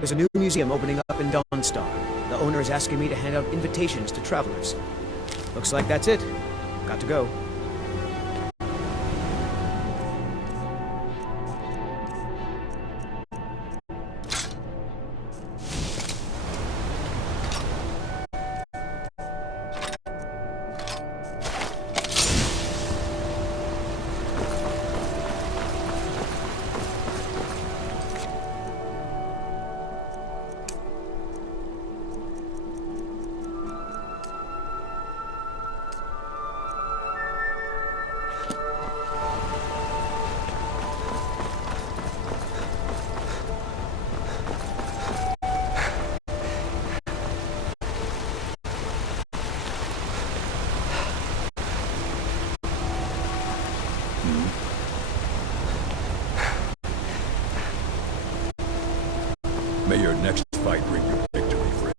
There's a new museum opening up in Dawnstar. The owner is asking me to hand out invitations to travelers. Looks like that's it. Got to go. May your next fight bring you victory, friend.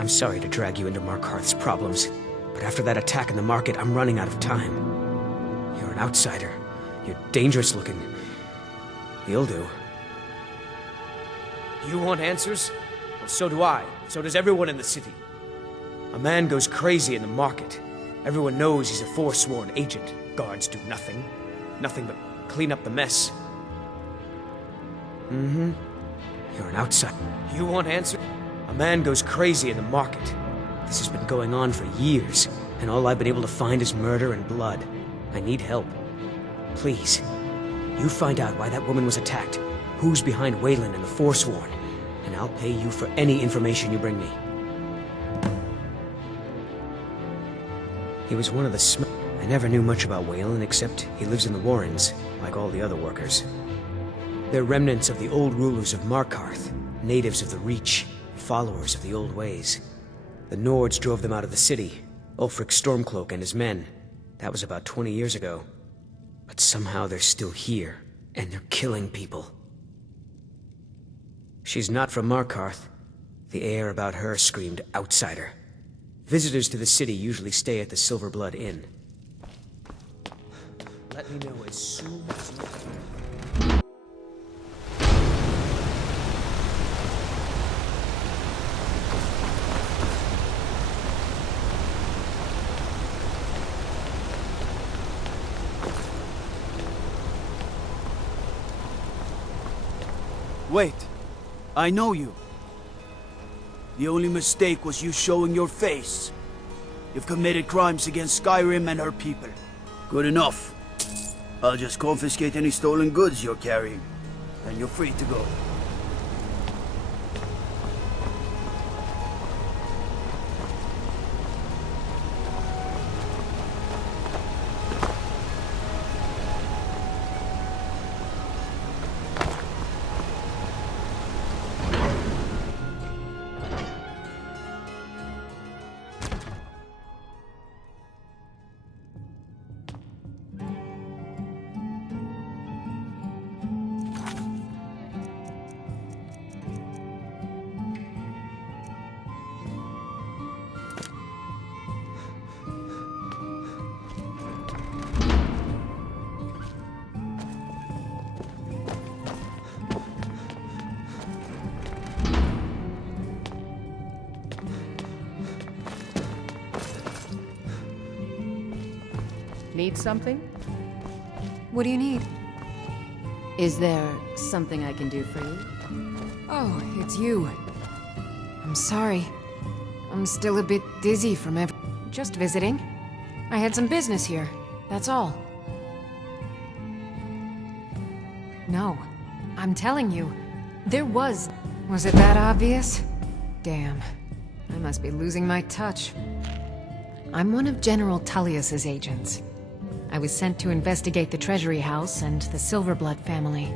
I'm sorry to drag you into Markarth's problems, but after that attack in the market, I'm running out of time. You're an outsider. You're dangerous looking. You'll do. You want answers? Well, so do I. So does everyone in the city. A man goes crazy in the market. Everyone knows he's a forsworn agent. Guards do nothing. Nothing but clean up the mess. You're an outsider. You want answers? A man goes crazy in the market. This has been going on for years, and all I've been able to find is murder and blood. I need help. Please, you find out why that woman was attacked, who's behind Wayland and the Forsworn, and I'll pay you for any information you bring me. He was one of the I never knew much about Wayland except he lives in the Warrens, like all the other workers. They're remnants of the old rulers of Markarth, natives of the Reach, followers of the old ways. The Nords drove them out of the city, Ulfric Stormcloak and his men. That was about 20 years ago. But somehow they're still here, and they're killing people. She's not from Markarth. The air about her screamed outsider. Visitors to the city usually stay at the Silverblood Inn. Let me know as soon as you can. Wait, I know you. The only mistake was you showing your face. You've committed crimes against Skyrim and her people. Good enough. I'll just confiscate any stolen goods you're carrying, and you're free to go. Need something? What do you need? Is there something I can do for you? Oh, it's you. I'm sorry. I'm still a bit dizzy from just visiting. I had some business here, that's all. No, I'm telling you, there was... Was it that obvious? Damn, I must be losing my touch. I'm one of General Tullius's agents. I was sent to investigate the Treasury House and the Silverblood family.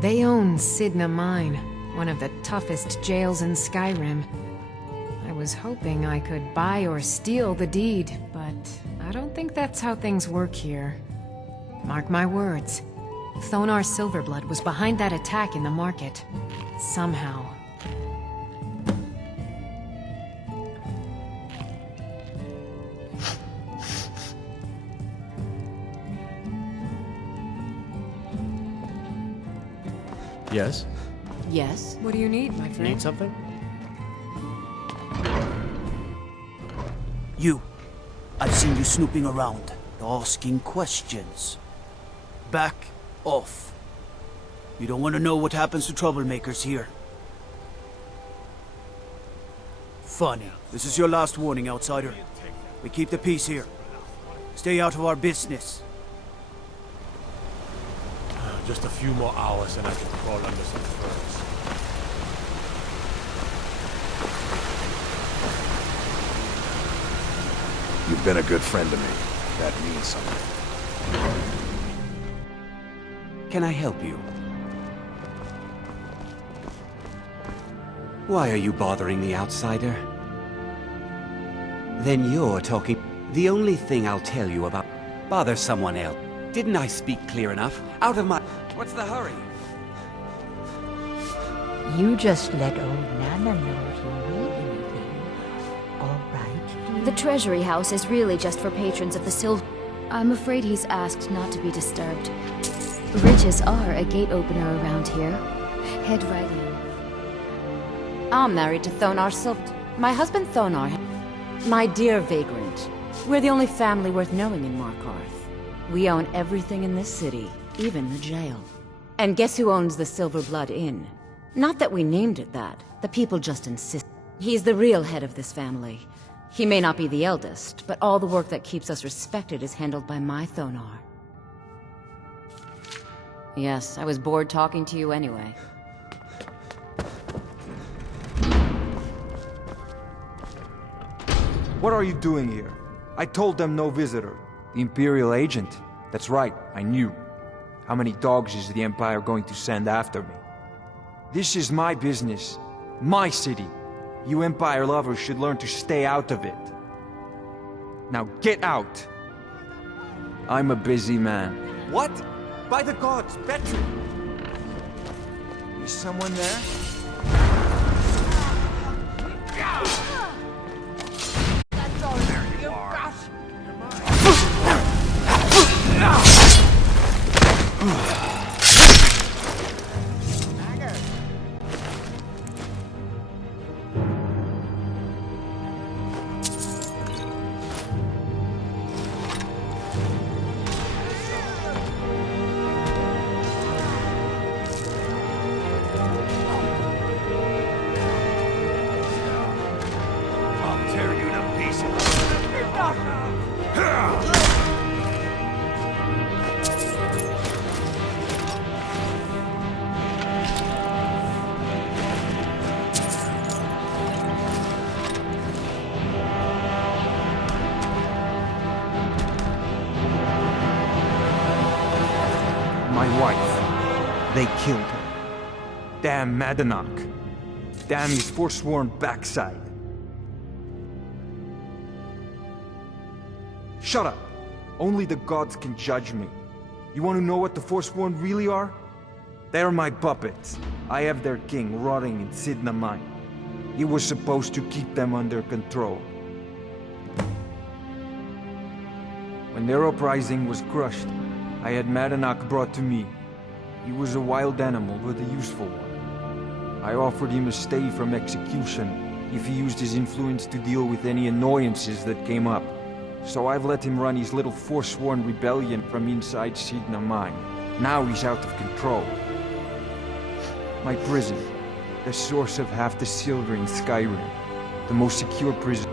They own Sidna Mine, one of the toughest jails in Skyrim. I was hoping I could buy or steal the deed, but I don't think that's how things work here. Mark my words. Thonar Silverblood was behind that attack in the market. Somehow. Yes? Yes? What do you need, my friend? Need something? You. I've seen you snooping around, asking questions. Back off. You don't want to know what happens to troublemakers here. Funny. This is your last warning, outsider. We keep the peace here. Stay out of our business. Just a few more hours and I can crawl under some furs. You've been a good friend to me. That means something. Can I help you? Why are you bothering the outsider? Then you're talking... The only thing I'll tell you about... Bother someone else. Didn't I speak clear enough? Out of my... What's the hurry? You just let old Nana know if you need anything. All right? The Treasury House is really just for patrons of the Silver... I'm afraid he's asked not to be disturbed. Riches are a gate opener around here. Head right in. I'm married to Thonar Silver. My husband Thonar. My dear vagrant, we're the only family worth knowing in Markarth. We own everything in this city, even the jail. And guess who owns the Silver Blood Inn? Not that we named it that. The people just insist. He's the real head of this family. He may not be the eldest, but all the work that keeps us respected is handled by my Thonar. Yes, I was bored talking to you anyway. What are you doing here? I told them no visitor. The Imperial agent. That's right, I knew. How many dogs is the Empire going to send after me? This is my business. My city. You Empire lovers should learn to stay out of it. Now get out! I'm a busy man. What? By the gods, Betty! Is someone there? I'll tear you to pieces. My wife. They killed her. Damn Madanach. Damn his forsworn backside. Shut up! Only the gods can judge me. You want to know what the Forsworn really are? They're my puppets. I have their king rotting in Sidna mine. He was supposed to keep them under control. When their uprising was crushed, I had Madanach brought to me. He was a wild animal, but a useful one. I offered him a stay from execution if he used his influence to deal with any annoyances that came up. So I've let him run his little forsworn rebellion from inside Sidna mine. Now he's out of control. My prison, the source of half the silver in Skyrim. The most secure prison.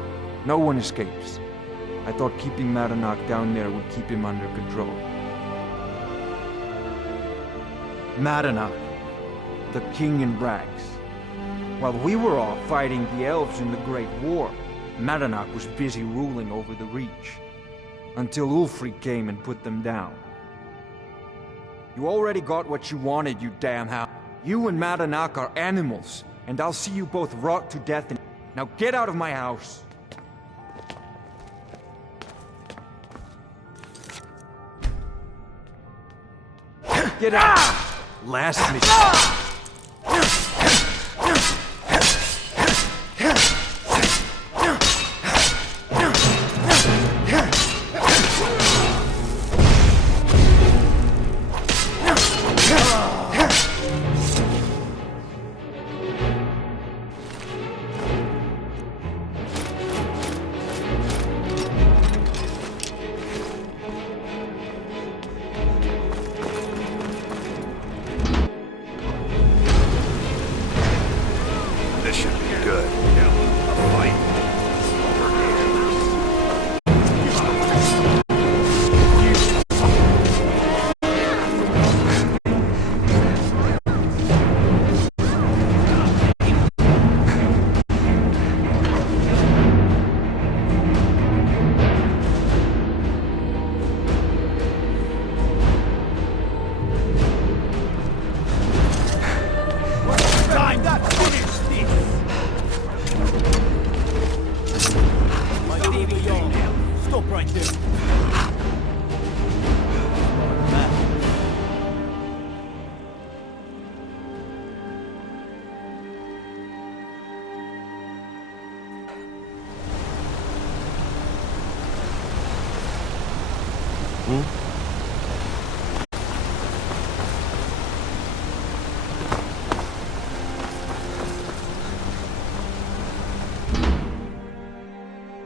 No one escapes. I thought keeping Madanach down there would keep him under control. Madanach, the king in rags. While we were all fighting the elves in the Great War, Madanach was busy ruling over the Reach. Until Ulfric came and put them down. You already got what you wanted, you damn hound. You and Madanach are animals, and I'll see you both rot to death. Now get out of my house! Get out! Last mission. right there.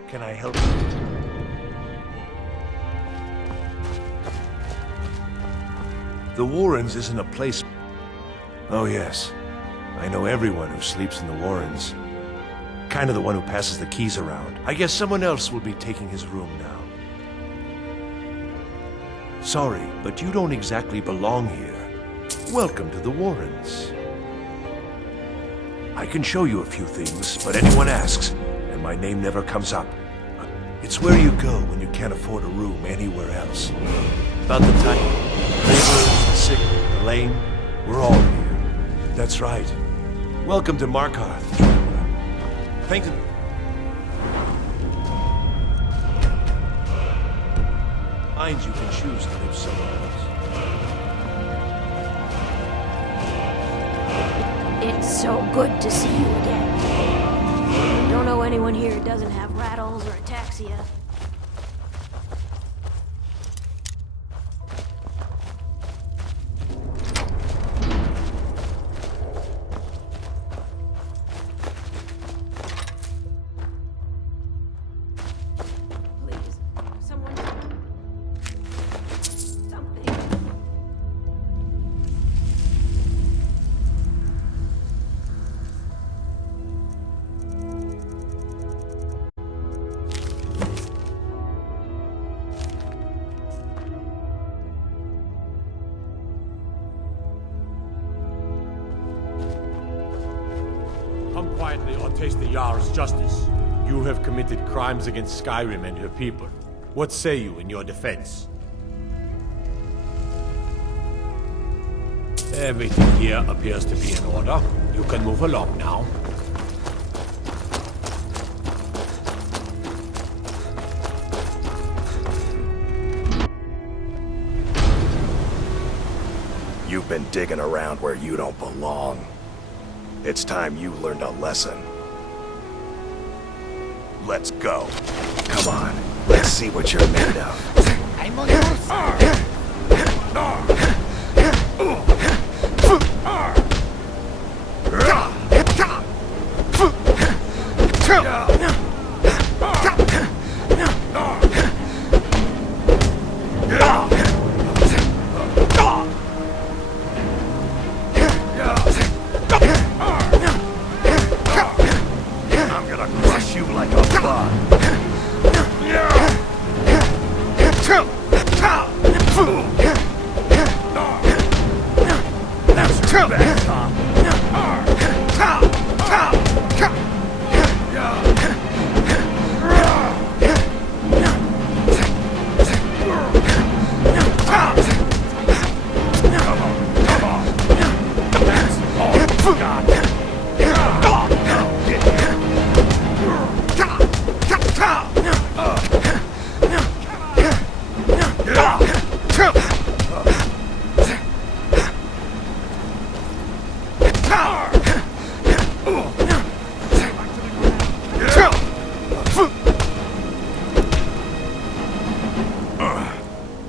Can I help you? The Warrens isn't a place... Oh yes. I know everyone who sleeps in the Warrens. Kind of the one who passes the keys around. I guess someone else will be taking his room now. Sorry, but you don't exactly belong here. Welcome to the Warrens. I can show you a few things, but anyone asks, and my name never comes up. It's where you go when you can't afford a room anywhere else. About the time, laborers, the sick, the lame, we're all here. That's right. Welcome to Markarth, traveler. Thank you. Mind you can choose to live somewhere else. It's so good to see you again. Don't know anyone here who doesn't have rattles or ataxia. Please, someone... something. Come quietly or taste the Jarl's justice. You have committed crimes against Skyrim and her people. What say you in your defense? Everything here appears to be in order. You can move along now. You've been digging around where you don't belong. It's time you learned a lesson. Let's go. Come on, let's see what you're made of. I'm on your side. I'm gonna crush you like a bug. That's too bad, Tom.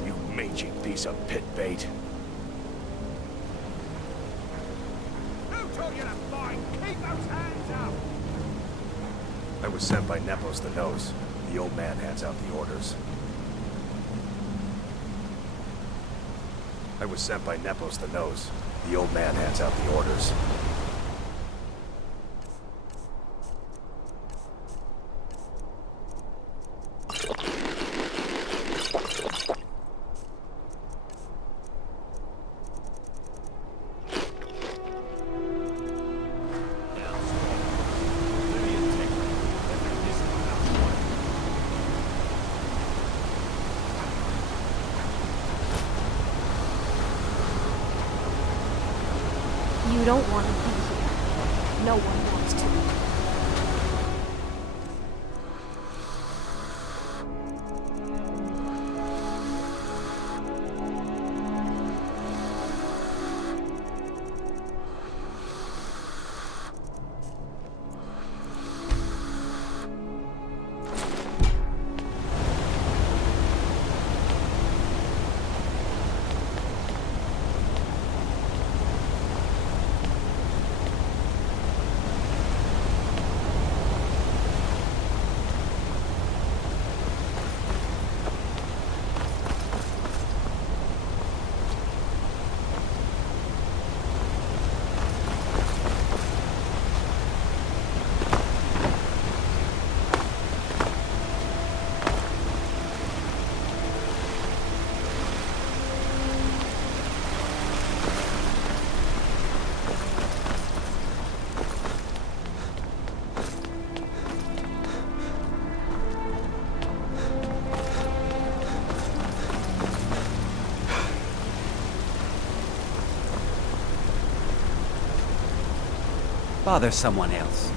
You mangy piece of pit bait. Who told you to fight? Keep those hands up! I was sent by Nepos the Nose. The old man hands out the orders. I was sent by Nepos the Nose. The old man hands out the orders. You don't want to be here. No one wants to. Bother someone else.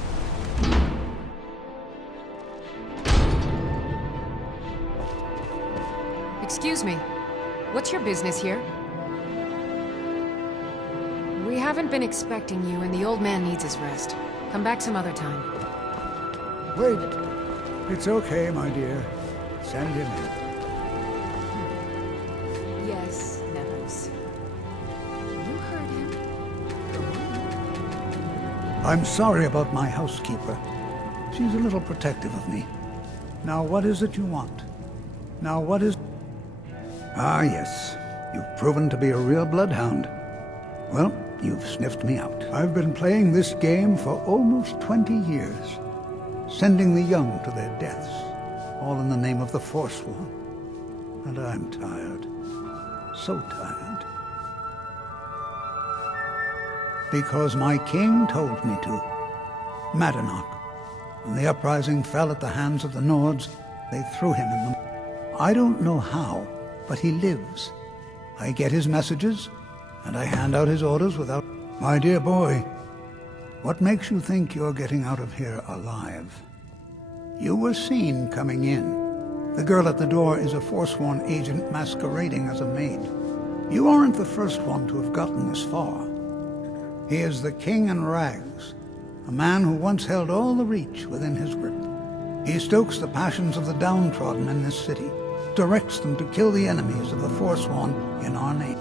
Excuse me. What's your business here? We haven't been expecting you, and the old man needs his rest. Come back some other time. Wait. It's okay, my dear. Send him in. Yes, Nevers. You heard him. I'm sorry about my housekeeper. She's a little protective of me. Now, what is it you want? Now, what is... Ah, yes. You've proven to be a real bloodhound. Well, you've sniffed me out. I've been playing this game for almost 20 years, sending the young to their deaths, all in the name of the Forsworn. And I'm tired. So tired. Because my king told me to. Madanach. When the uprising fell at the hands of the Nords, they threw him in the... I don't know how, but he lives. I get his messages, and I hand out his orders without... My dear boy, what makes you think you're getting out of here alive? You were seen coming in. The girl at the door is a Forsworn agent masquerading as a maid. You aren't the first one to have gotten this far. He is the King in Rags, a man who once held all the Reach within his grip. He stokes the passions of the downtrodden in this city, directs them to kill the enemies of the Forsworn in our name.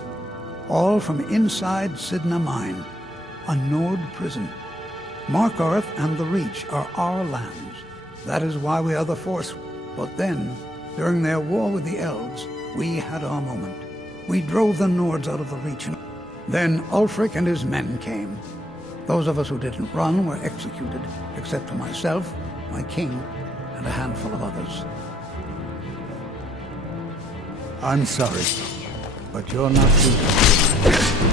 All from inside Sidna Mine, a Nord prison. Markarth and the Reach are our lands. That is why we are the Force. But then, during their war with the Elves, we had our moment. We drove the Nords out of the Reach. Then Ulfric and his men came. Those of us who didn't run were executed, except for myself, my king, and a handful of others. I'm sorry, but you're not Jude.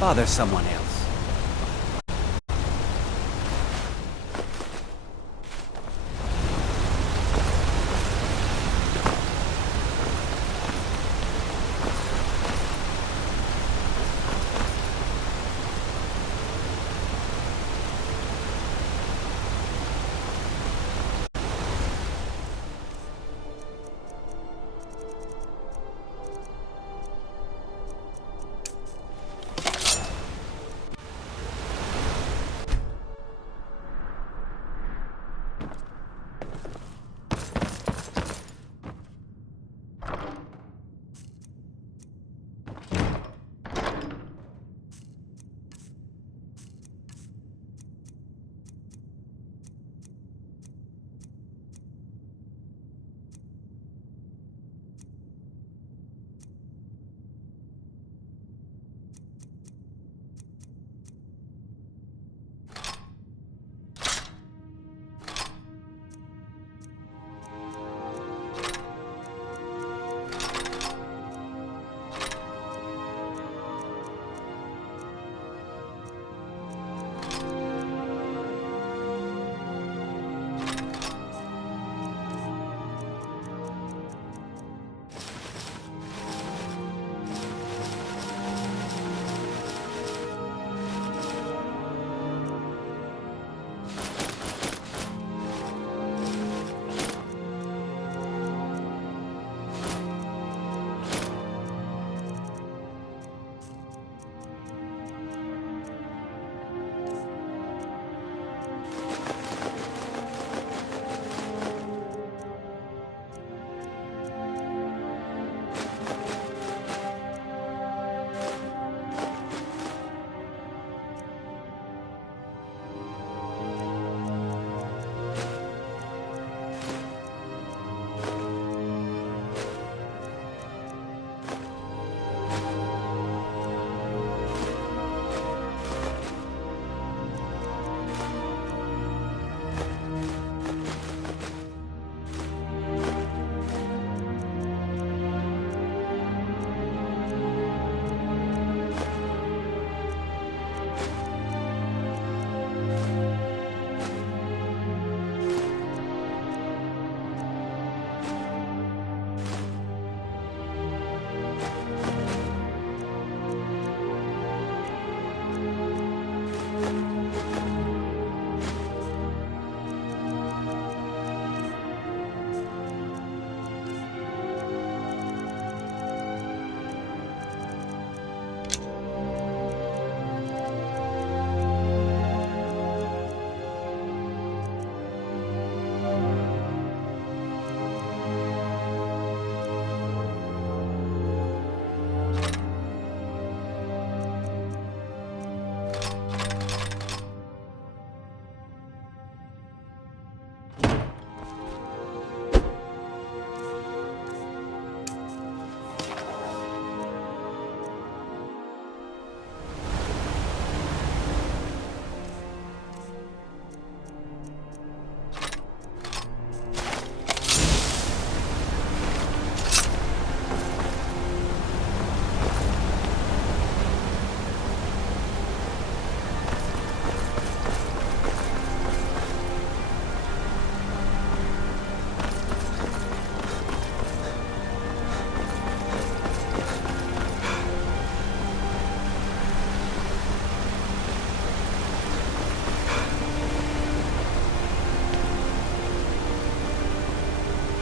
Bother someone else.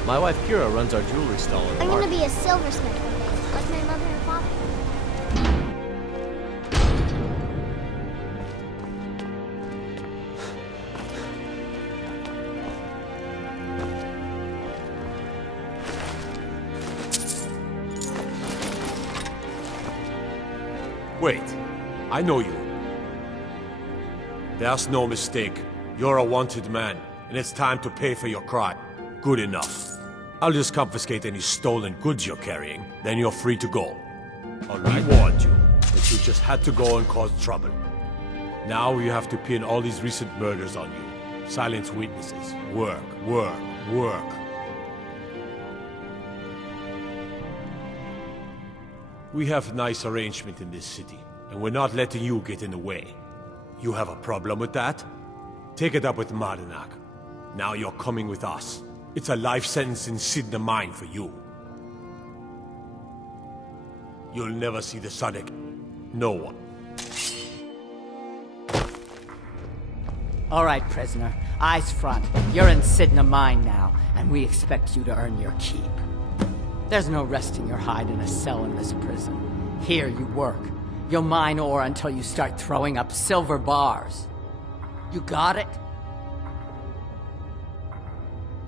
My wife Kira runs our jewelry stall in the I'm market. gonna be a silversmith one day, like my mother and father. Wait, I know you. There's no mistake. You're a wanted man, and it's time to pay for your crime. Good enough. I'll just confiscate any stolen goods you're carrying, then you're free to go. I warned you that you just had to go and cause trouble. Now you have to pin all these recent murders on you. Silence witnesses. Work, work, work. We have nice arrangement in this city. and we're not letting you get in the way. You have a problem with that? Take it up with Martinak. Now you're coming with us. It's a life sentence in Sidna Mine for you. You'll never see the sun again. No one. All right, prisoner. Eyes front. You're in Sidna Mine now, and we expect you to earn your keep. There's no resting your hide in a cell in this prison. Here you work. You'll mine ore until you start throwing up silver bars. You got it?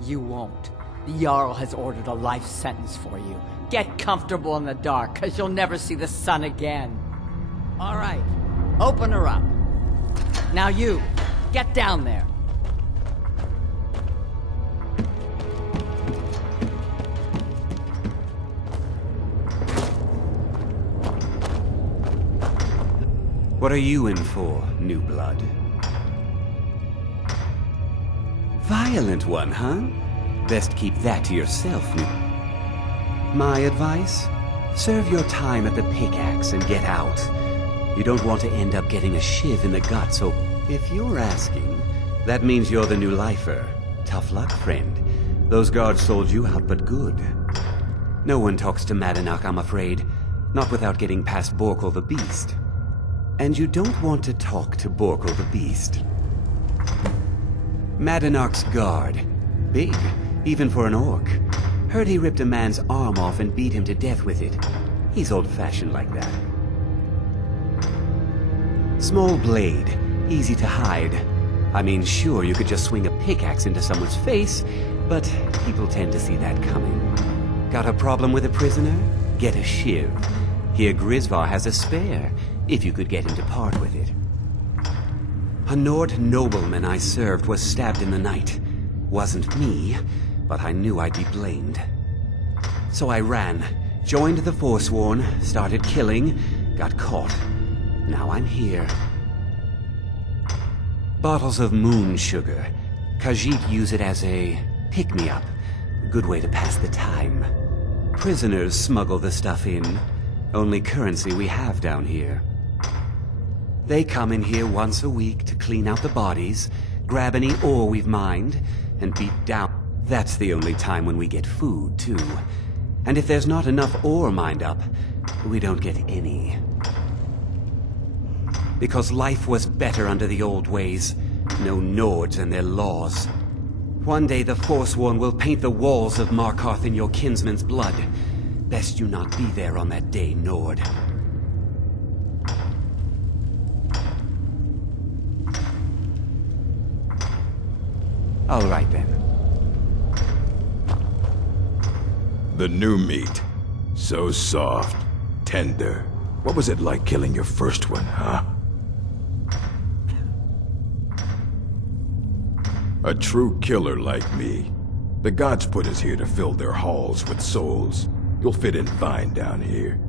You won't. The Jarl has ordered a life sentence for you. Get comfortable in the dark, cause you'll never see the sun again. All right, open her up. Now you, get down there. What are you in for, new blood? Violent one, huh? Best keep that to yourself, new... My advice? Serve your time at the pickaxe and get out. You don't want to end up getting a shiv in the gut, so if you're asking, that means you're the new lifer. Tough luck, friend. Those guards sold you out, but good. No one talks to Madanak, I'm afraid. Not without getting past Borkul the Beast. And you don't want to talk to Borkul the Beast. Madanak's guard. Big, even for an orc. Heard he ripped a man's arm off and beat him to death with it. He's old-fashioned like that. Small blade, easy to hide. I mean, sure, you could just swing a pickaxe into someone's face, but people tend to see that coming. Got a problem with a prisoner? Get a shiv. Here Grisvar has a spare, if you could get him to part with it. A Nord nobleman I served was stabbed in the night. Wasn't me, but I knew I'd be blamed. So I ran, joined the Forsworn, started killing, got caught. Now I'm here. Bottles of moon sugar. Khajiit use it as a pick-me-up. Good way to pass the time. Prisoners smuggle the stuff in. Only currency we have down here. They come in here once a week to clean out the bodies, grab any ore we've mined, and beat down. That's the only time when we get food, too. And if there's not enough ore mined up, we don't get any. Because life was better under the old ways. No Nords and their laws. One day the Forsworn will paint the walls of Markarth in your kinsman's blood. Best you not be there on that day, Nord. All right, then. The new meat. So soft, tender. What was it like killing your first one, huh? A true killer like me. The gods put us here to fill their halls with souls. You'll fit in fine down here.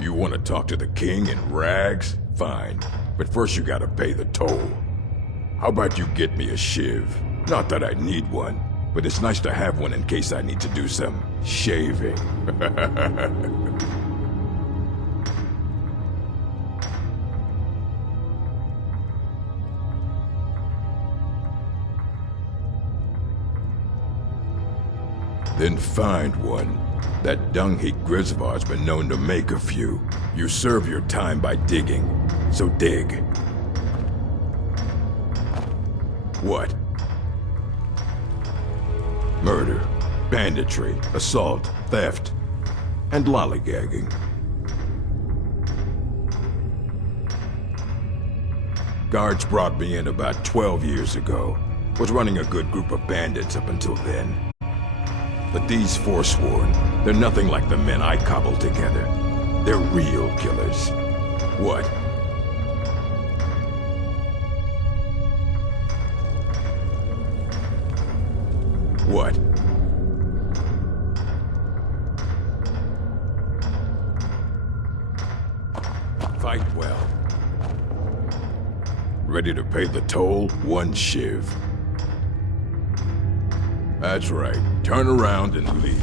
You want to talk to the king in rags? Fine. But first you gotta pay the toll. How about you get me a shiv? Not that I need one, but it's nice to have one in case I need to do some shaving. Then find one. That dung-heap Grisvar's been known to make a few. You serve your time by digging, so dig. What? Murder, banditry, assault, theft, and lollygagging. Guards brought me in about 12 years ago. Was running a good group of bandits up until then. But these Forsworn, they're nothing like the men I cobbled together. They're real killers. What? What? Fight well. Ready to pay the toll? One shiv. That's right. Turn around and leave.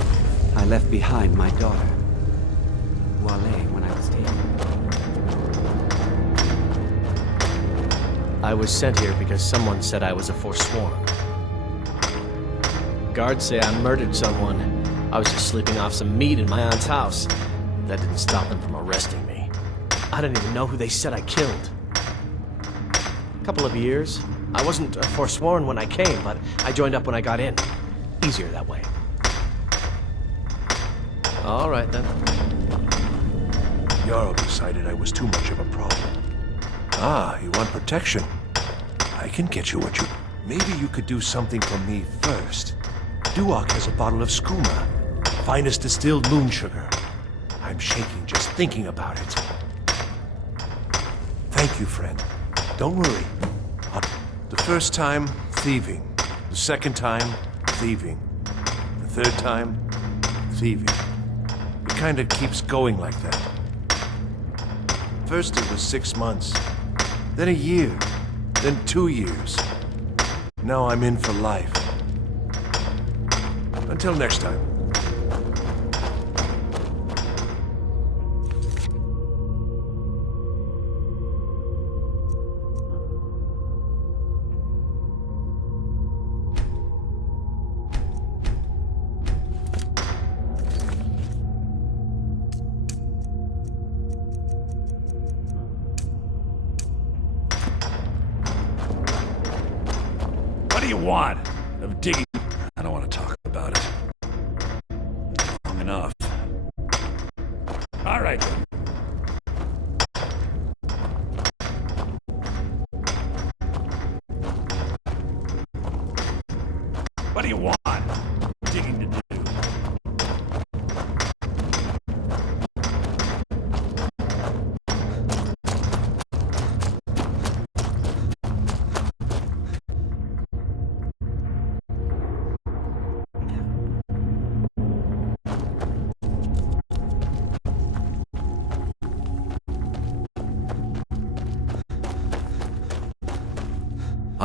I left behind my daughter, Wale, when I was taken. I was sent here because someone said I was a Forsworn. Guards say I murdered someone. I was just sleeping off some meat in my aunt's house. That didn't stop them from arresting me. I don't even know who they said I killed. A couple of years. I wasn't a Forsworn when I came, but I joined up when I got in. Easier that way. All right, then. Jarl decided I was too much of a problem. Ah, you want protection? I can get you what you... Maybe you could do something for me first. Duak has a bottle of skooma, finest distilled moon sugar. I'm shaking just thinking about it. Thank you, friend. Don't worry. The first time, thieving. The second time, thieving. The third time, thieving. It kinda keeps going like that. First it was 6 months, then a year, then 2 years. Now I'm in for life. Until next time. What do you want? Of digging? I don't want to talk about it. Long enough. All right then. What do you want? Digging to do.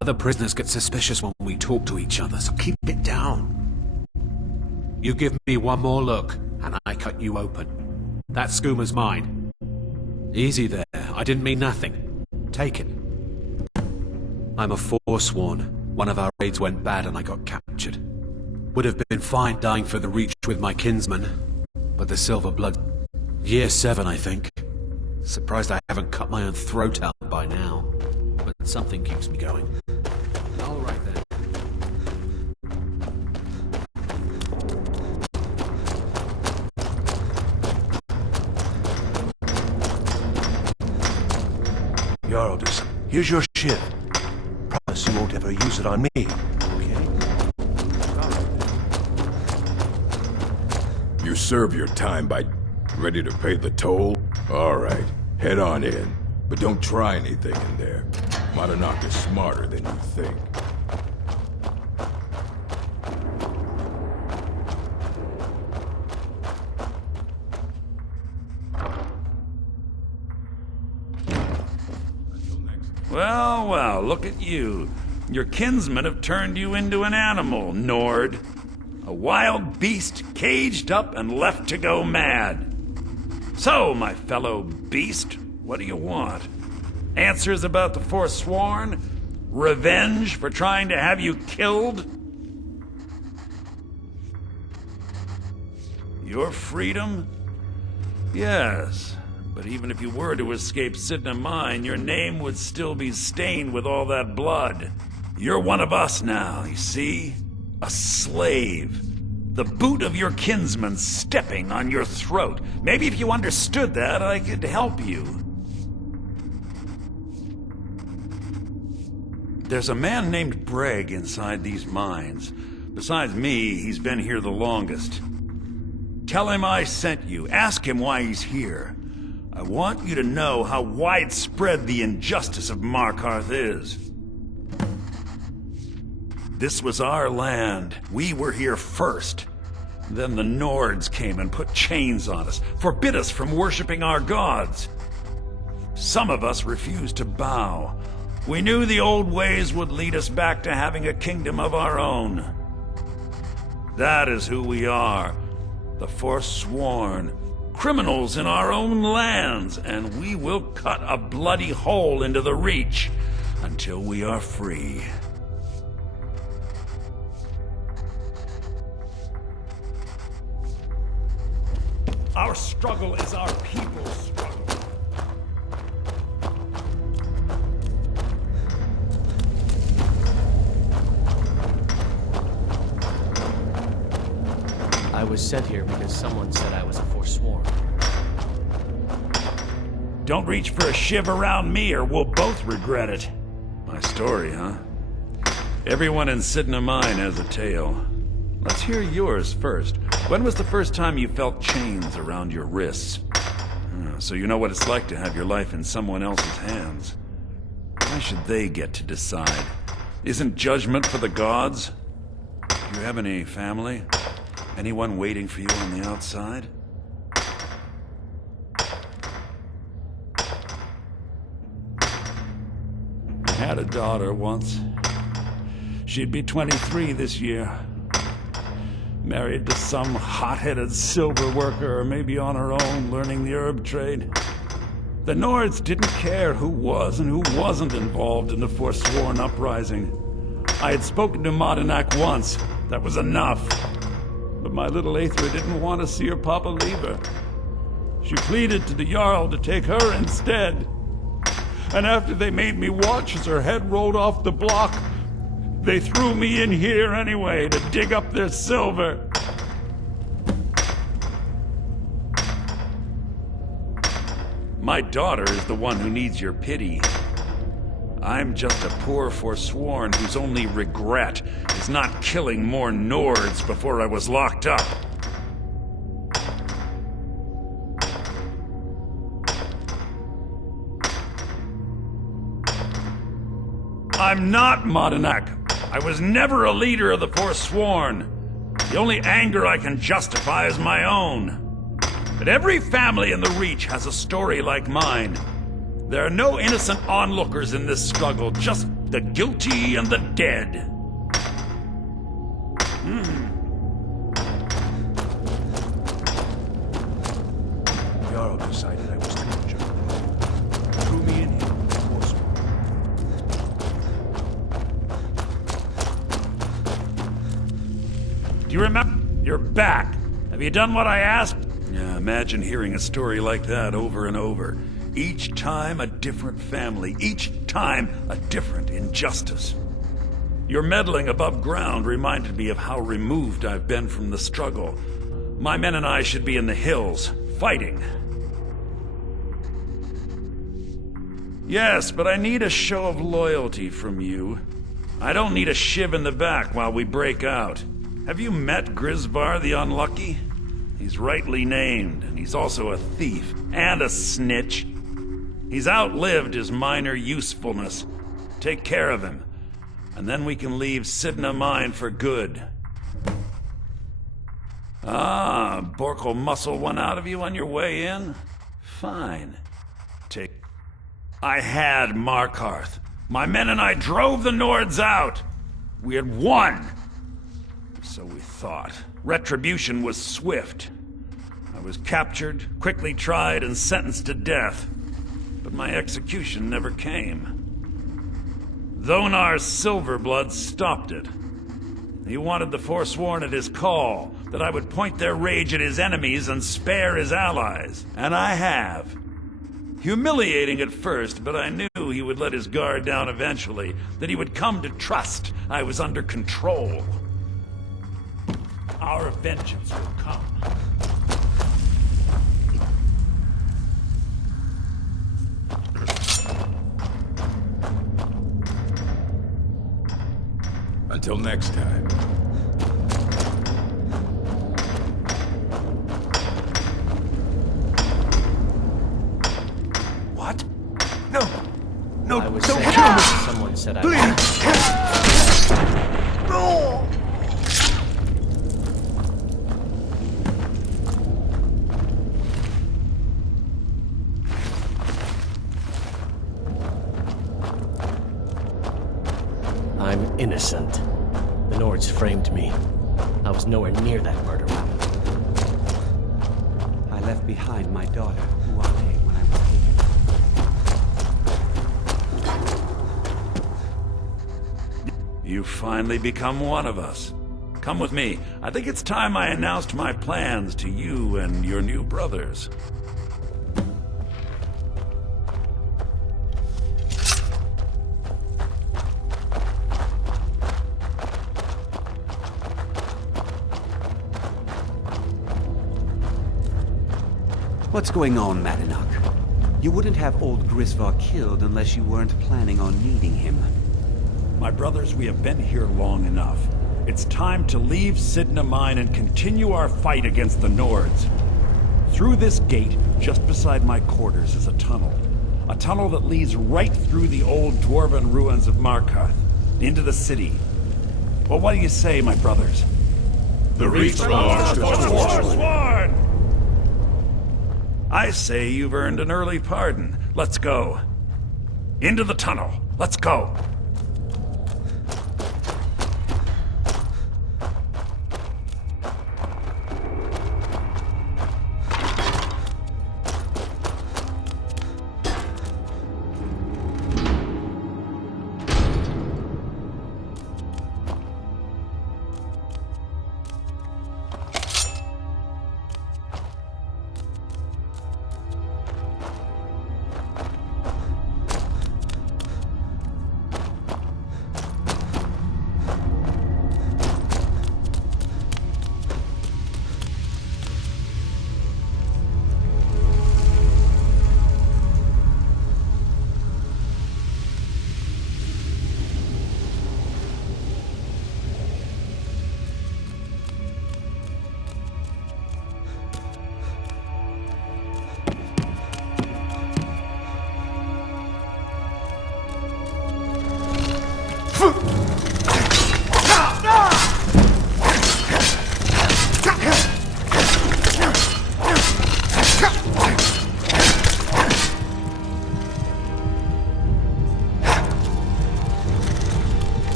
Other prisoners get suspicious when we talk to each other, so keep it down. You give me one more look, and I cut you open. That skooma's mine. Easy there, I didn't mean nothing. Take it. I'm a Forsworn. One of our raids went bad and I got captured. Would have been fine dying for the Reach with my kinsman, but the Silver Blood... Year 7, I think. Surprised I haven't cut my own throat out by now. But something keeps me going. All right then. Jarl, here's your ship. Promise you won't ever use it on me, okay? You serve your time by... Ready to pay the toll? All right, head on in. But don't try anything in there. Madanak is smarter than you think. Well, well, look at you. Your kinsmen have turned you into an animal, Nord. A wild beast caged up and left to go mad. So, my fellow beast, what do you want? Answers about the Forsworn? Revenge for trying to have you killed? Your freedom? Yes, but even if you were to escape Sidna Mine, your name would still be stained with all that blood. You're one of us now, you see? A slave. The boot of your kinsman stepping on your throat. Maybe if you understood that, I could help you. There's a man named Breg inside these mines. Besides me, he's been here the longest. Tell him I sent you. Ask him why he's here. I want you to know how widespread the injustice of Markarth is. This was our land. We were here first. Then the Nords came and put chains on us, forbid us from worshipping our gods. Some of us refused to bow. We knew the old ways would lead us back to having a kingdom of our own. That is who we are. The Forsworn. Criminals in our own lands, and we will cut a bloody hole into the Reach until we are free. Our struggle is our people's struggle. I was sent here because someone said I was a Forsworn. Don't reach for a shiv around me or we'll both regret it. My story, huh? Everyone in Sidna Mine has a tale. Let's hear yours first. When was the first time you felt chains around your wrists? So you know what it's like to have your life in someone else's hands. Why should they get to decide? Isn't judgment for the gods? Do you have any family? Anyone waiting for you on the outside? I had a daughter once. She'd be 23 this year. Married to some hot-headed silver worker, or maybe on her own, learning the herb trade. The Nords didn't care who was and who wasn't involved in the Forsworn uprising. I had spoken to Madanak once. That was enough. But my little Aethra didn't want to see her papa leave her. She pleaded to the Jarl to take her instead. And after they made me watch as her head rolled off the block, they threw me in here anyway to dig up their silver. My daughter is the one who needs your pity. I'm just a poor Forsworn whose only regret is not killing more Nords before I was locked up. I'm not Madanak. I was never a leader of the Forsworn. The only anger I can justify is my own. But every family in the Reach has a story like mine. There are no innocent onlookers in this struggle, just the guilty and the dead. Jarl decided I was too much of a problem. Threw me in here with the Forsworn. Do you remember? You're back. Have you done what I asked? Yeah, imagine hearing a story like that over and over. Each time a different family, each time a different injustice. Your meddling above ground reminded me of how removed I've been from the struggle. My men and I should be in the hills, fighting. Yes, but I need a show of loyalty from you. I don't need a shiv in the back while we break out. Have you met Grisvar the Unlucky? He's rightly named, and he's also a thief and a snitch. He's outlived his minor usefulness. Take care of him, and then we can leave Sidna Mine for good. Ah, Bork will muscle one out of you on your way in? Fine. Take... I had Markarth. My men and I drove the Nords out. We had won. So we thought. Retribution was swift. I was captured, quickly tried, and sentenced to death. But my execution never came. Thonar's Silverblood stopped it. He wanted the Forsworn at his call, that I would point their rage at his enemies and spare his allies. And I have. Humiliating at first, but I knew he would let his guard down eventually, that he would come to trust I was under control. Our vengeance will come. Until next time. What? No! No, I was don't saying, kill me! someone said I Please! No! I'm innocent. The Nords framed me. I was nowhere near that murder weapon. I left behind my daughter, Uale, when I was taken. You've finally become one of us. Come with me. I think it's time I announced my plans to you and your new brothers. What's going on, Madanach? You wouldn't have old Grisvar killed unless you weren't planning on needing him. My brothers, we have been here long enough. It's time to leave Sidna Mine and continue our fight against the Nords. Through this gate, just beside my quarters, is a tunnel. A tunnel that leads right through the old dwarven ruins of Markarth, into the city. Well, what do you say, my brothers? The reach belongs to the Forsworn! I say you've earned an early pardon. Let's go. Into the tunnel. Let's go.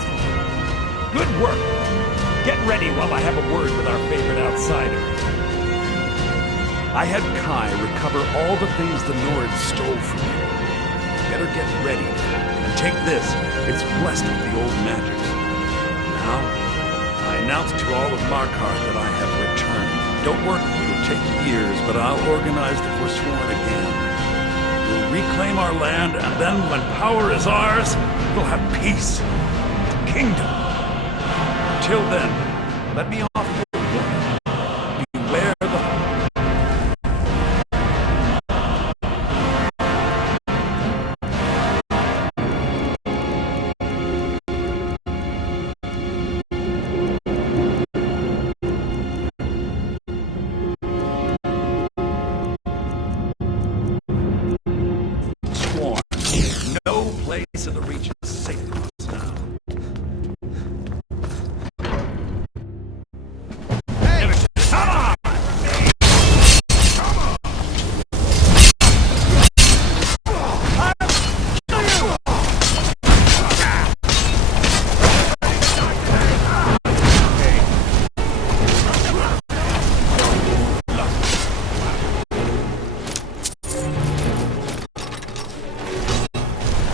successful. Good work! Get ready while I have a word with our favorite outsider. I had Kai recover all the things the Nords stole from you. Better get ready. And take this. It's blessed with the old magic. Now, I announce to all of Markarth that I have returned. Don't worry, it'll take years, but I'll organize the Forsworn again. We'll reclaim our land, and then when power is ours, we'll have peace. Kingdom. Till then, let me offer you a warning. Beware the... Sworn. No place in the region is safe from us now.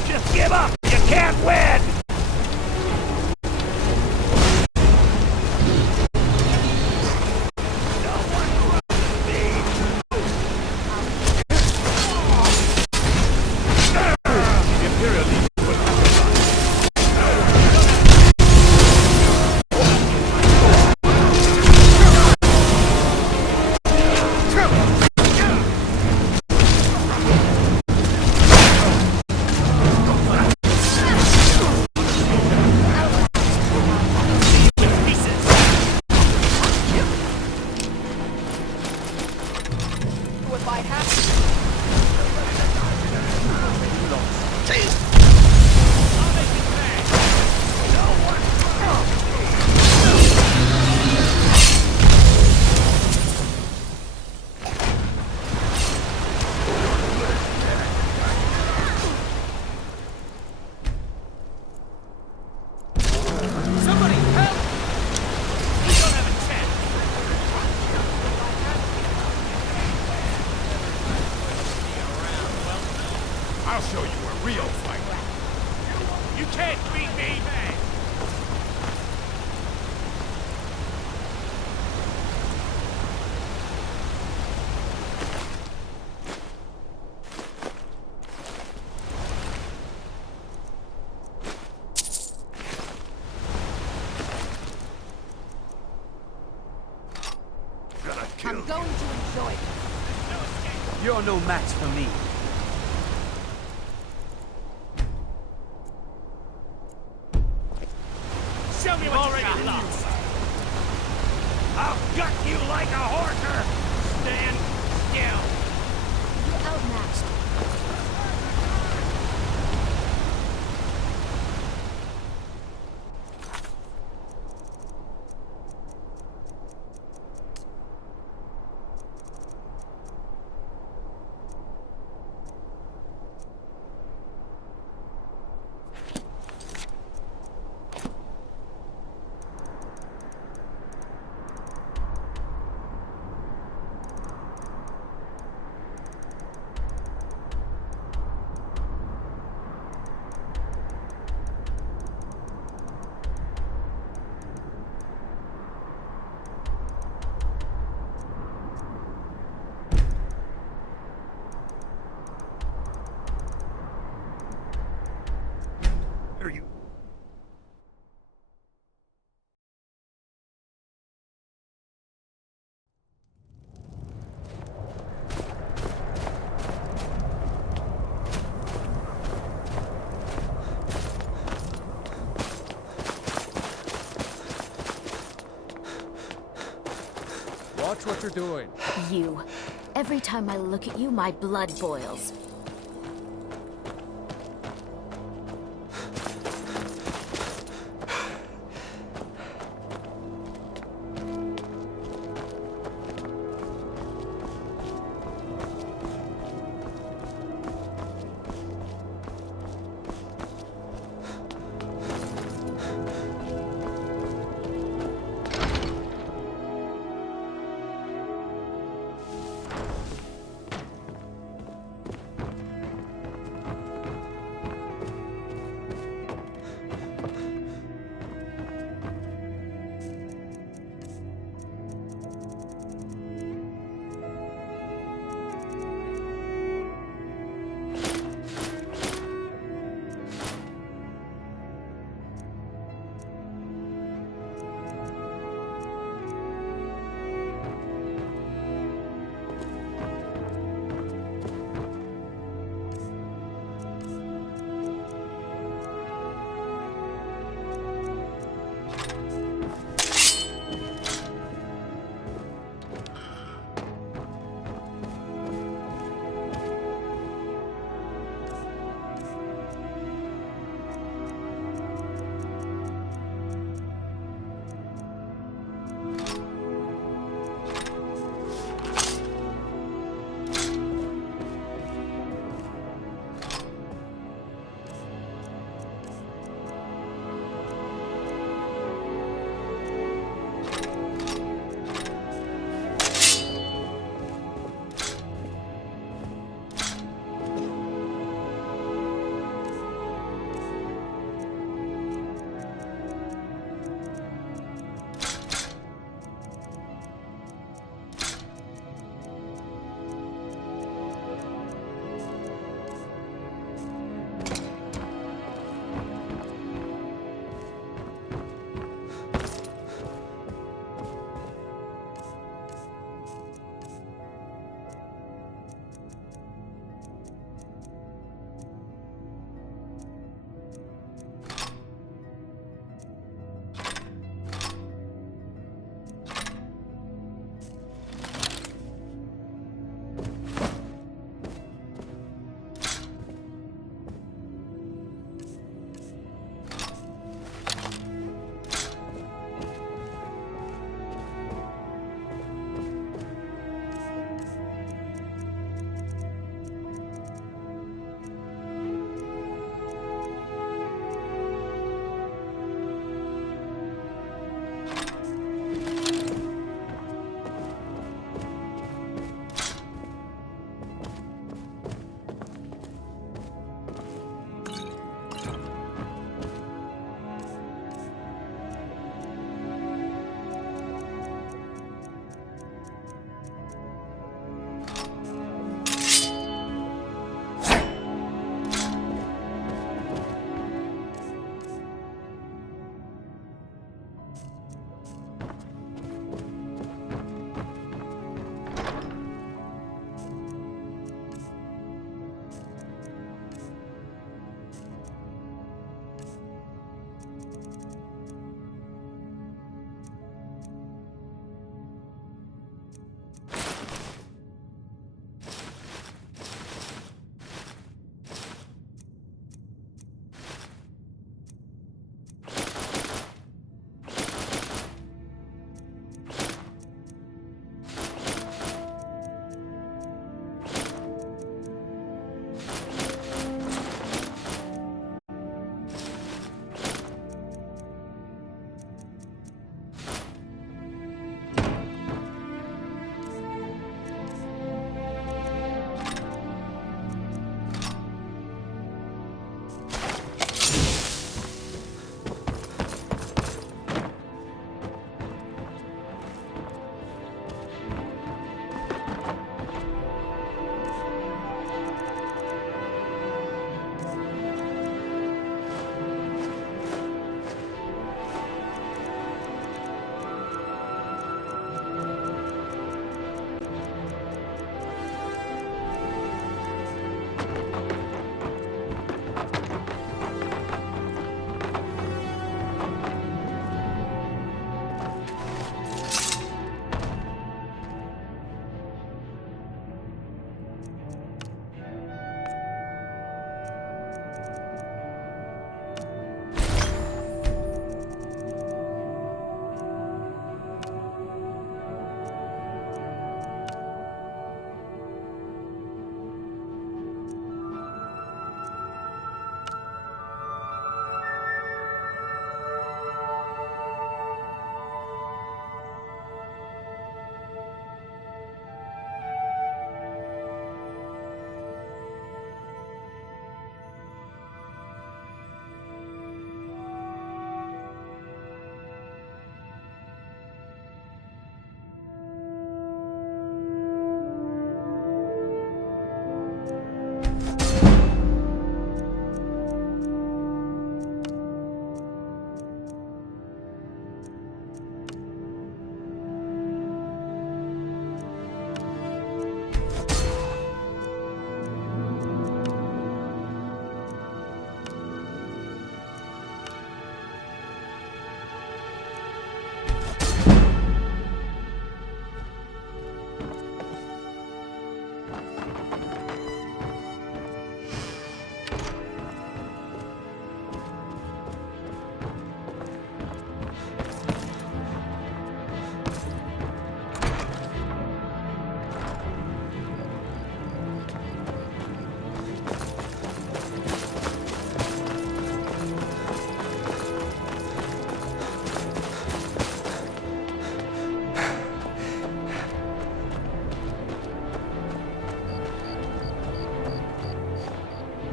Just give up! You can't win! I'll show you a real fight. You can't beat me! I'm going to enjoy it. You're no match for me. Show me what you got. I'll gut you like a horker! Stand still! You're outmatched. Watch what you're doing. You. Every time I look at you, my blood boils.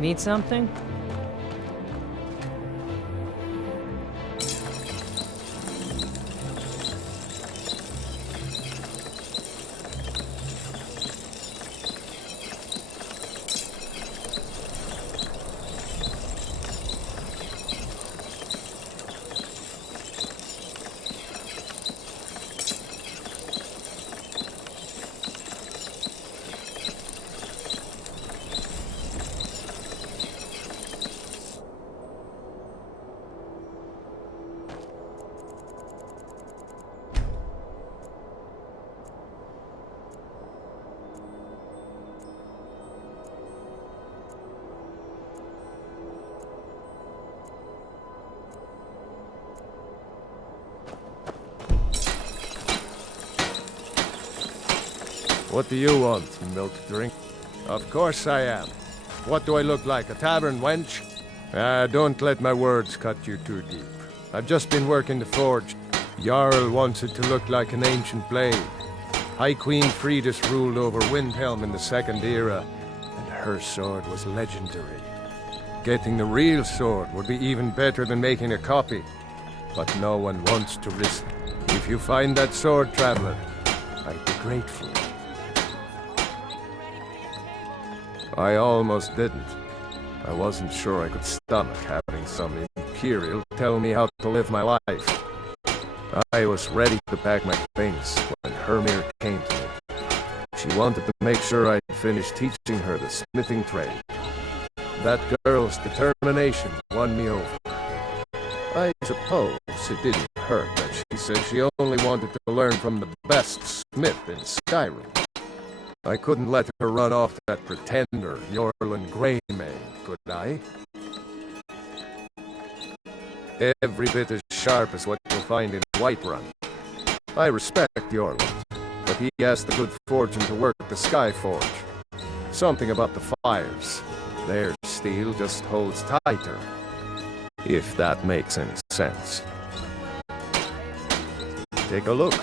Need something? What do you want, milk drink? Of course I am. What do I look like, a tavern wench? Don't let my words cut you too deep. I've just been working the forge. Jarl wants it to look like an ancient blade. High Queen Fridis ruled over Windhelm in the Second Era, and her sword was legendary. Getting the real sword would be even better than making a copy. But no one wants to risk it. If you find that sword, traveler, I'd be grateful. I almost didn't. I wasn't sure I could stomach having some Imperial tell me how to live my life. I was ready to pack my things when Hermir came to me. She wanted to make sure I'd finish teaching her the smithing trade. That girl's determination won me over. I suppose it didn't hurt that she said she only wanted to learn from the best smith in Skyrim. I couldn't let her run off that pretender, Jorlin Greymane, could I? Every bit as sharp as what you'll find in Whiterun. I respect Jorlin, but he has the good fortune to work at the Skyforge. Something about the fires. Their steel just holds tighter. If that makes any sense. Take a look.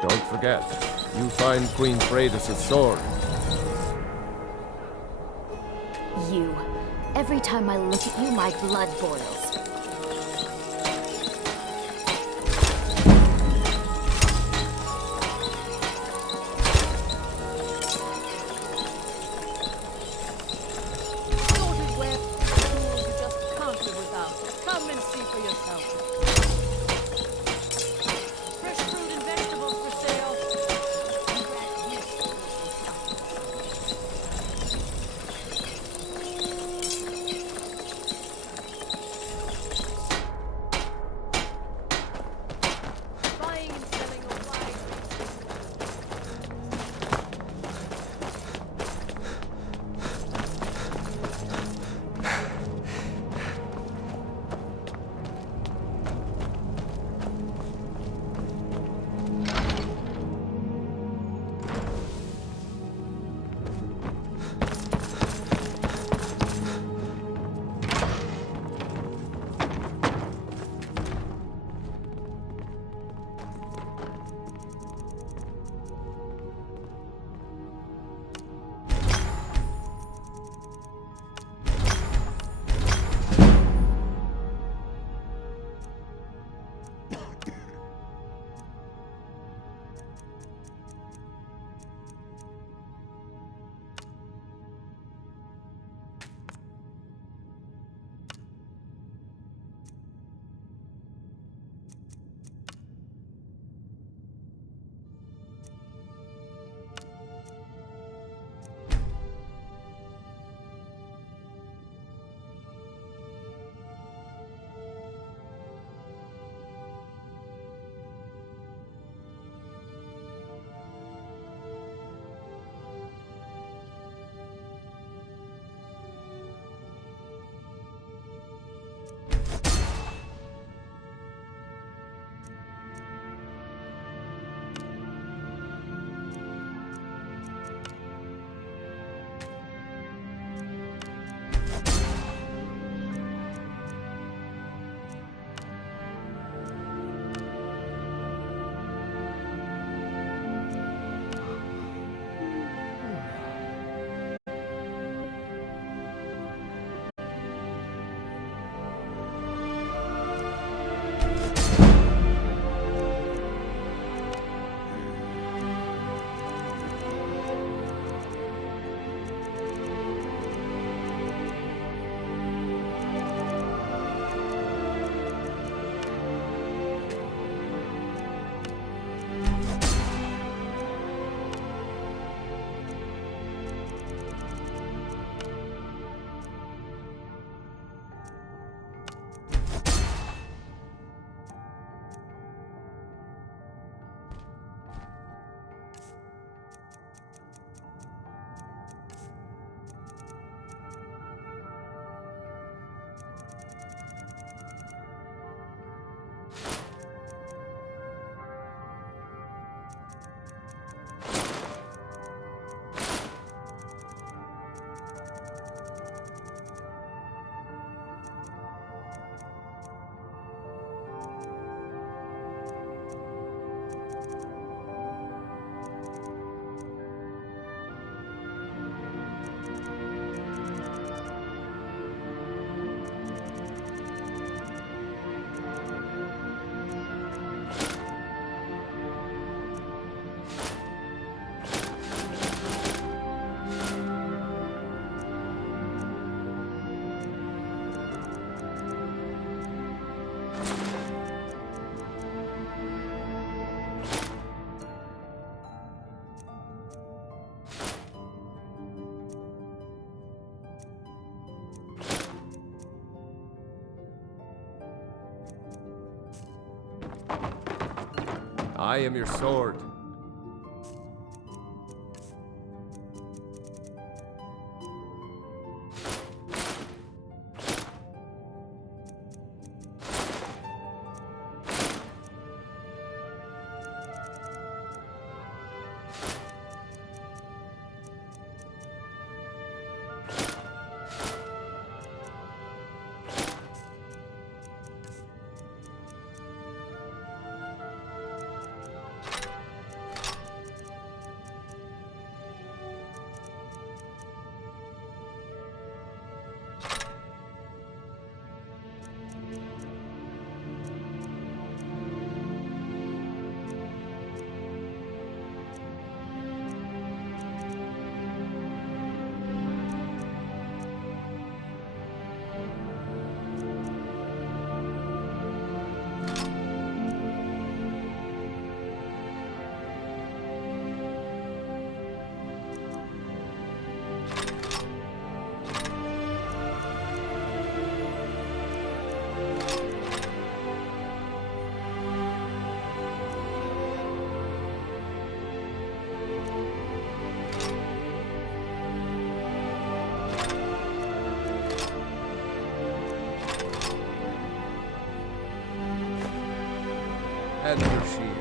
Don't forget, you find Queen Fridis' sword. You. Every time I look at you, my blood boils. Come and see for yourself. Fresh fruit and vegetables for sale. Buying and selling of wine. I am your sword. And your shield.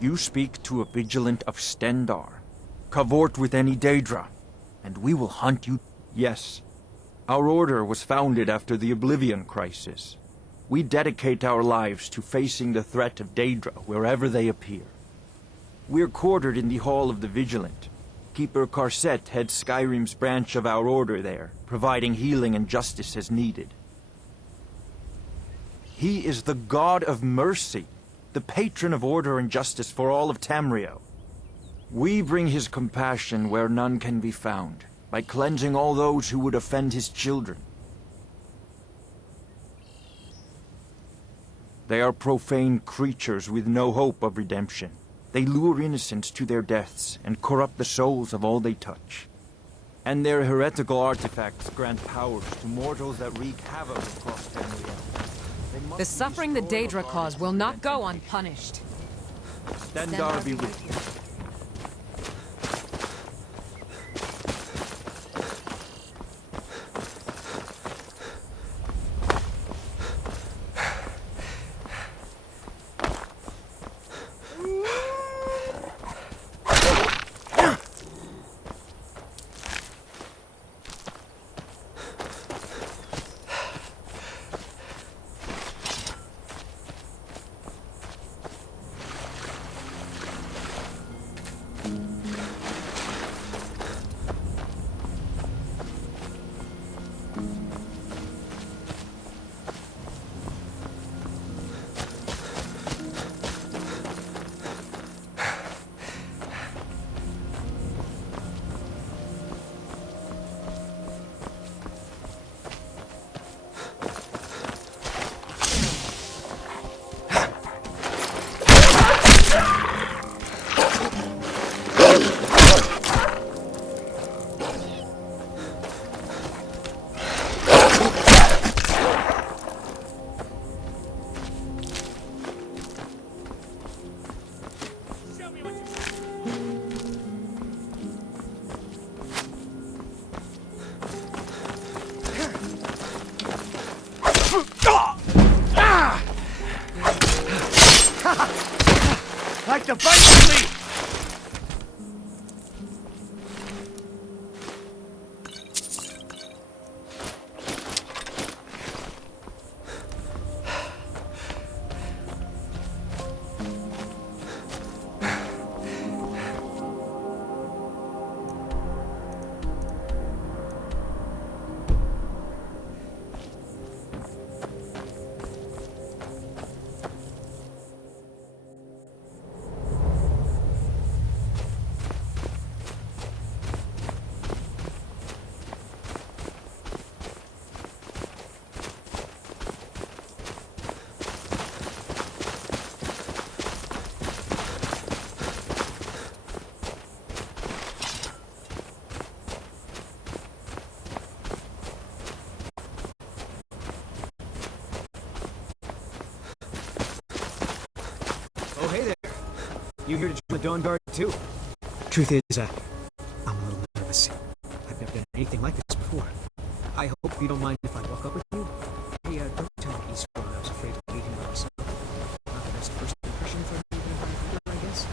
You speak to a vigilant of Stendar. Cavort with any Daedra, and we will hunt you. Yes, our order was founded after the Oblivion Crisis. We dedicate our lives to facing the threat of Daedra wherever they appear. We're quartered in the Hall of the Vigilant. Keeper Karset heads Skyrim's branch of our order there, providing healing and justice as needed. He is the God of mercy, the patron of order and justice for all of Tamriel. We bring his compassion where none can be found, by cleansing all those who would offend his children. They are profane creatures with no hope of redemption. They lure innocents to their deaths and corrupt the souls of all they touch. And their heretical artifacts grant powers to mortals that wreak havoc across Tamriel. The suffering the Daedra cause will not go unpunished. Stendar be with you. You here to join the Dawn Guard, too? Truth is, I'm a little nervous. I've never done anything like this before. I hope you don't mind if I walk up with you. Hey, don't tell Eastbourne I was afraid to lead him by myself. Not the best first impression for a vampire hunter, I guess.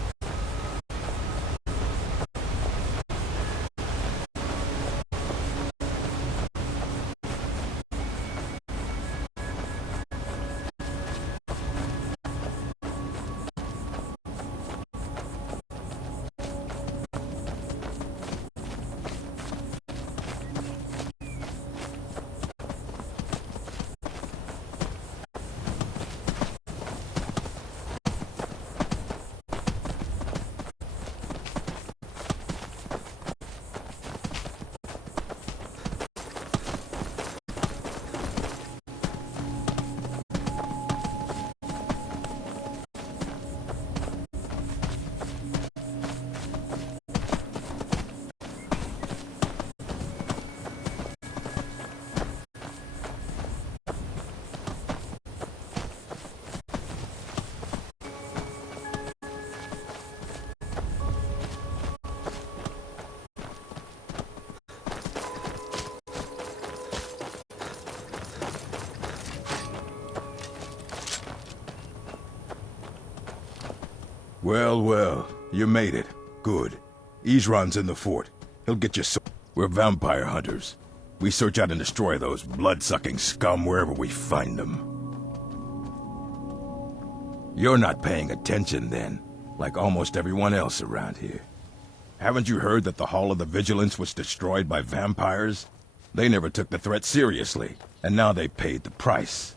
Well, well, you made it. Good. Isran's in the fort. He'll get you so— We're vampire hunters. We search out and destroy those blood-sucking scum wherever we find them. You're not paying attention then, like almost everyone else around here. Haven't you heard that the Hall of the Vigilance was destroyed by vampires? They never took the threat seriously, and now they paid the price.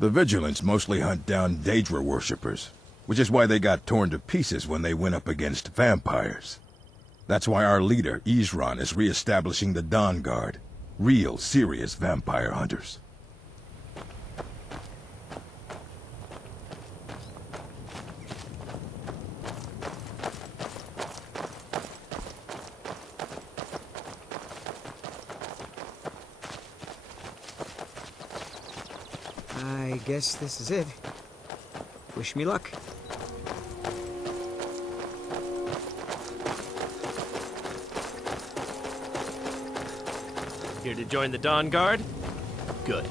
The Vigilance mostly hunt down Daedra worshippers, which is why they got torn to pieces when they went up against vampires. That's why our leader, Isran, is re-establishing the Dawn Guard. Real, serious vampire hunters. I guess this is it. Wish me luck. Here to join the Dawn Guard? Good.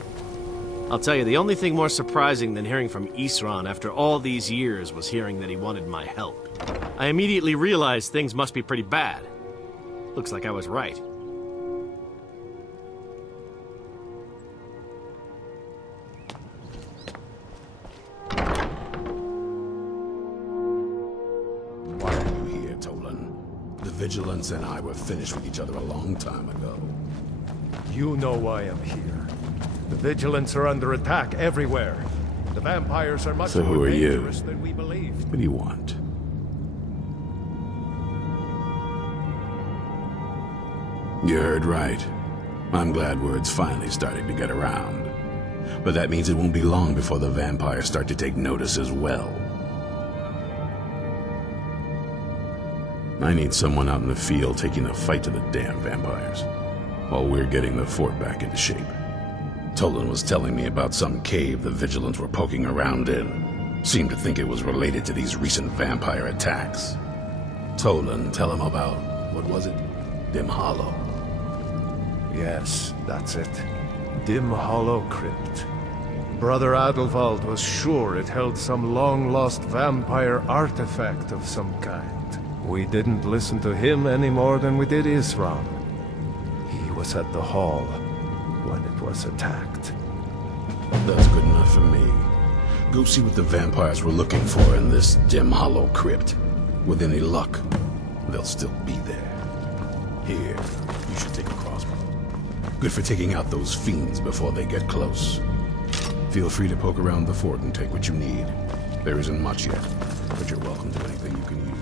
I'll tell you, the only thing more surprising than hearing from Isran after all these years was hearing that he wanted my help. I immediately realized things must be pretty bad. Looks like I was right. Vigilance and I were finished with each other a long time ago. You know why I'm here. The Vigilants are under attack everywhere. The vampires are much So who more are you? dangerous than we believed. What do you want? You heard right. I'm glad word's finally starting to get around. But that means it won't be long before the vampires start to take notice as well. I need someone out in the field taking the fight to the damn vampires, while we're getting the fort back into shape. Tolan was telling me about some cave the Vigilants were poking around in. Seemed to think it was related to these recent vampire attacks. Tolan, tell him about, what was it? Dim Hollow. Yes, that's it. Dim Hollow Crypt. Brother Adelwald was sure it held some long-lost vampire artifact of some kind. We didn't listen to him any more than we did Isran. He was at the hall when it was attacked. That's good enough for me. Go see what the vampires were looking for in this Dim Hollow Crypt. With any luck, they'll still be there. Here, you should take a crossbow. Good for taking out those fiends before they get close. Feel free to poke around the fort and take what you need. There isn't much yet, but you're welcome to anything you can use.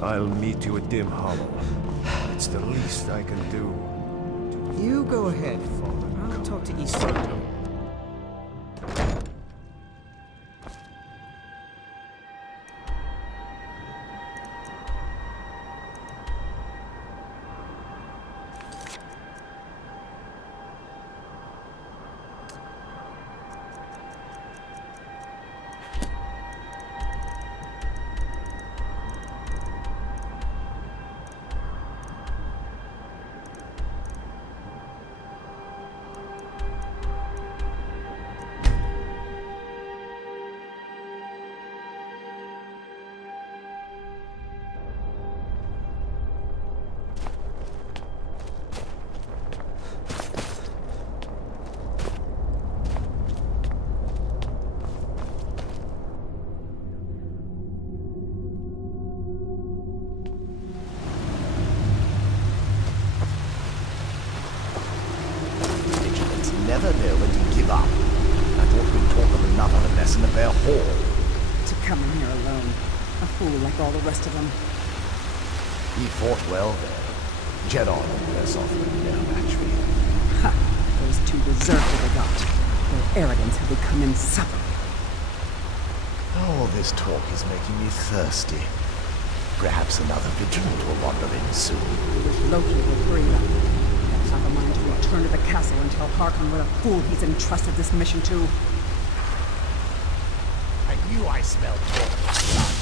I'll meet you at Dim Hollow. It's the least I can do. You go ahead. I'll talk to Easton. Never know when to give up. I thought we'd talk them another lesson at their hall. To come in here alone. A fool like all the rest of them. He fought well there. Jedon and Versoff were no match for him. Ha! Those two deserve what they got. Their arrogance had become insufferable. All this talk is making me thirsty. Perhaps another vigilant will wander in soon. I wish Loki would hurry up. I have a mind to return to the castle and tell Harkon what a fool he's entrusted this mission to. I knew I smelled blood.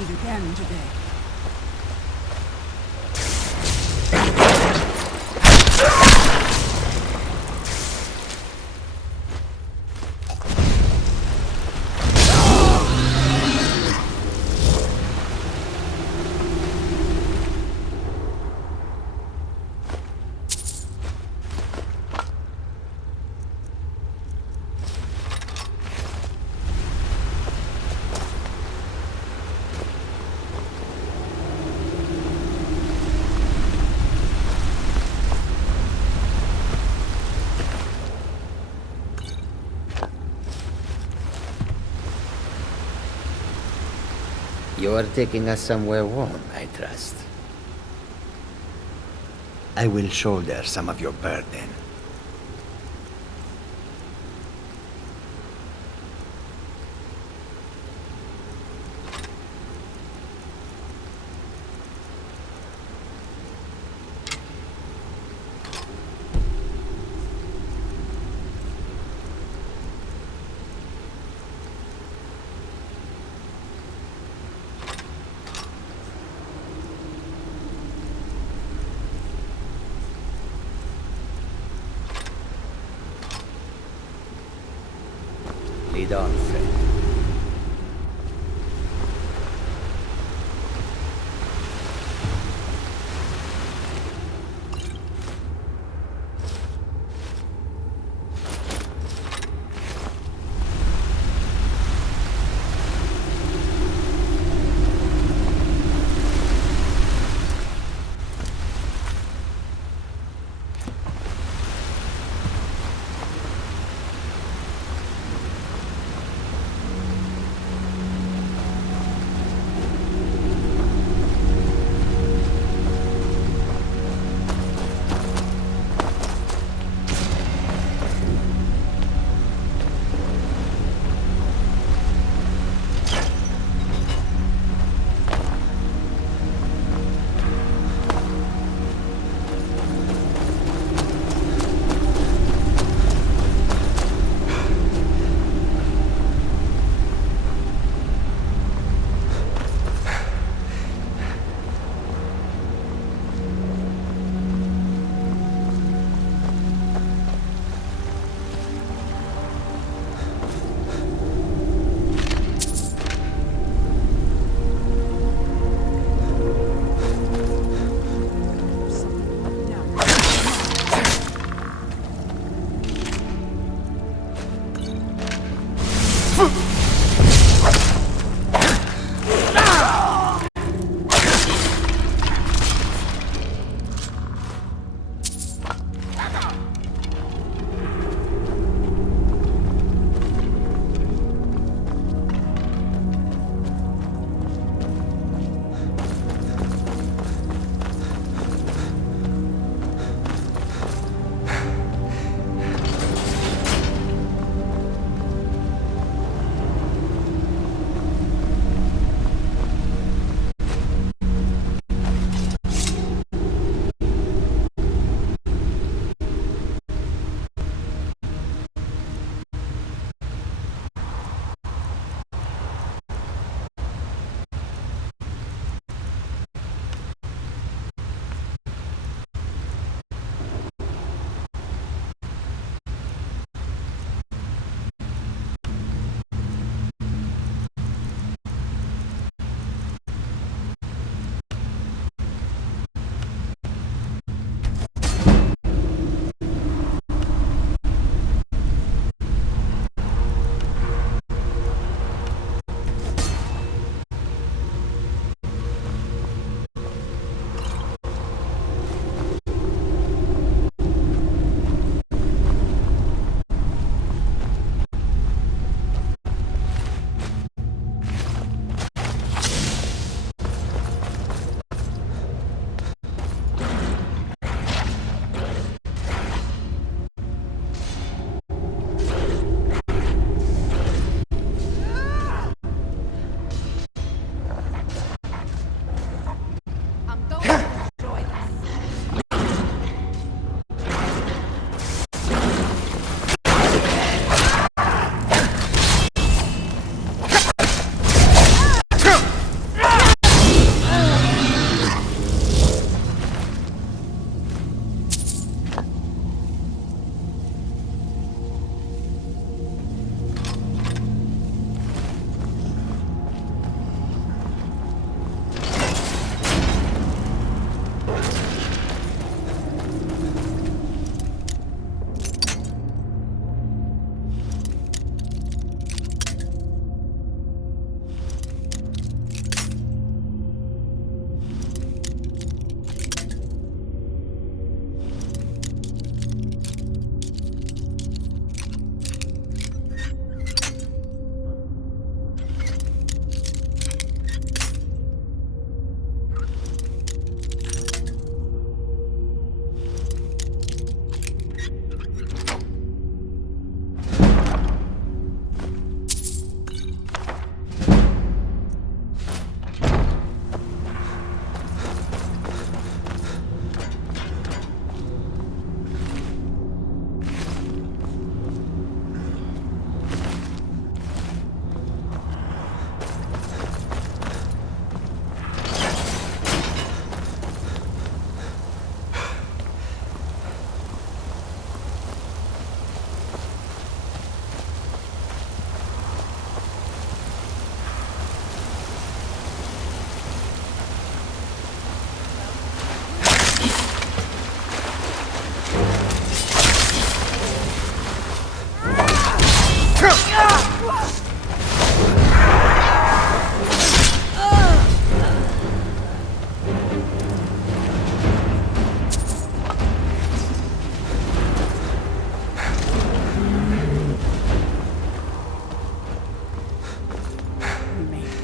Again today. You are taking us somewhere warm, I trust. I will shoulder some of your burden. Lead on, friend.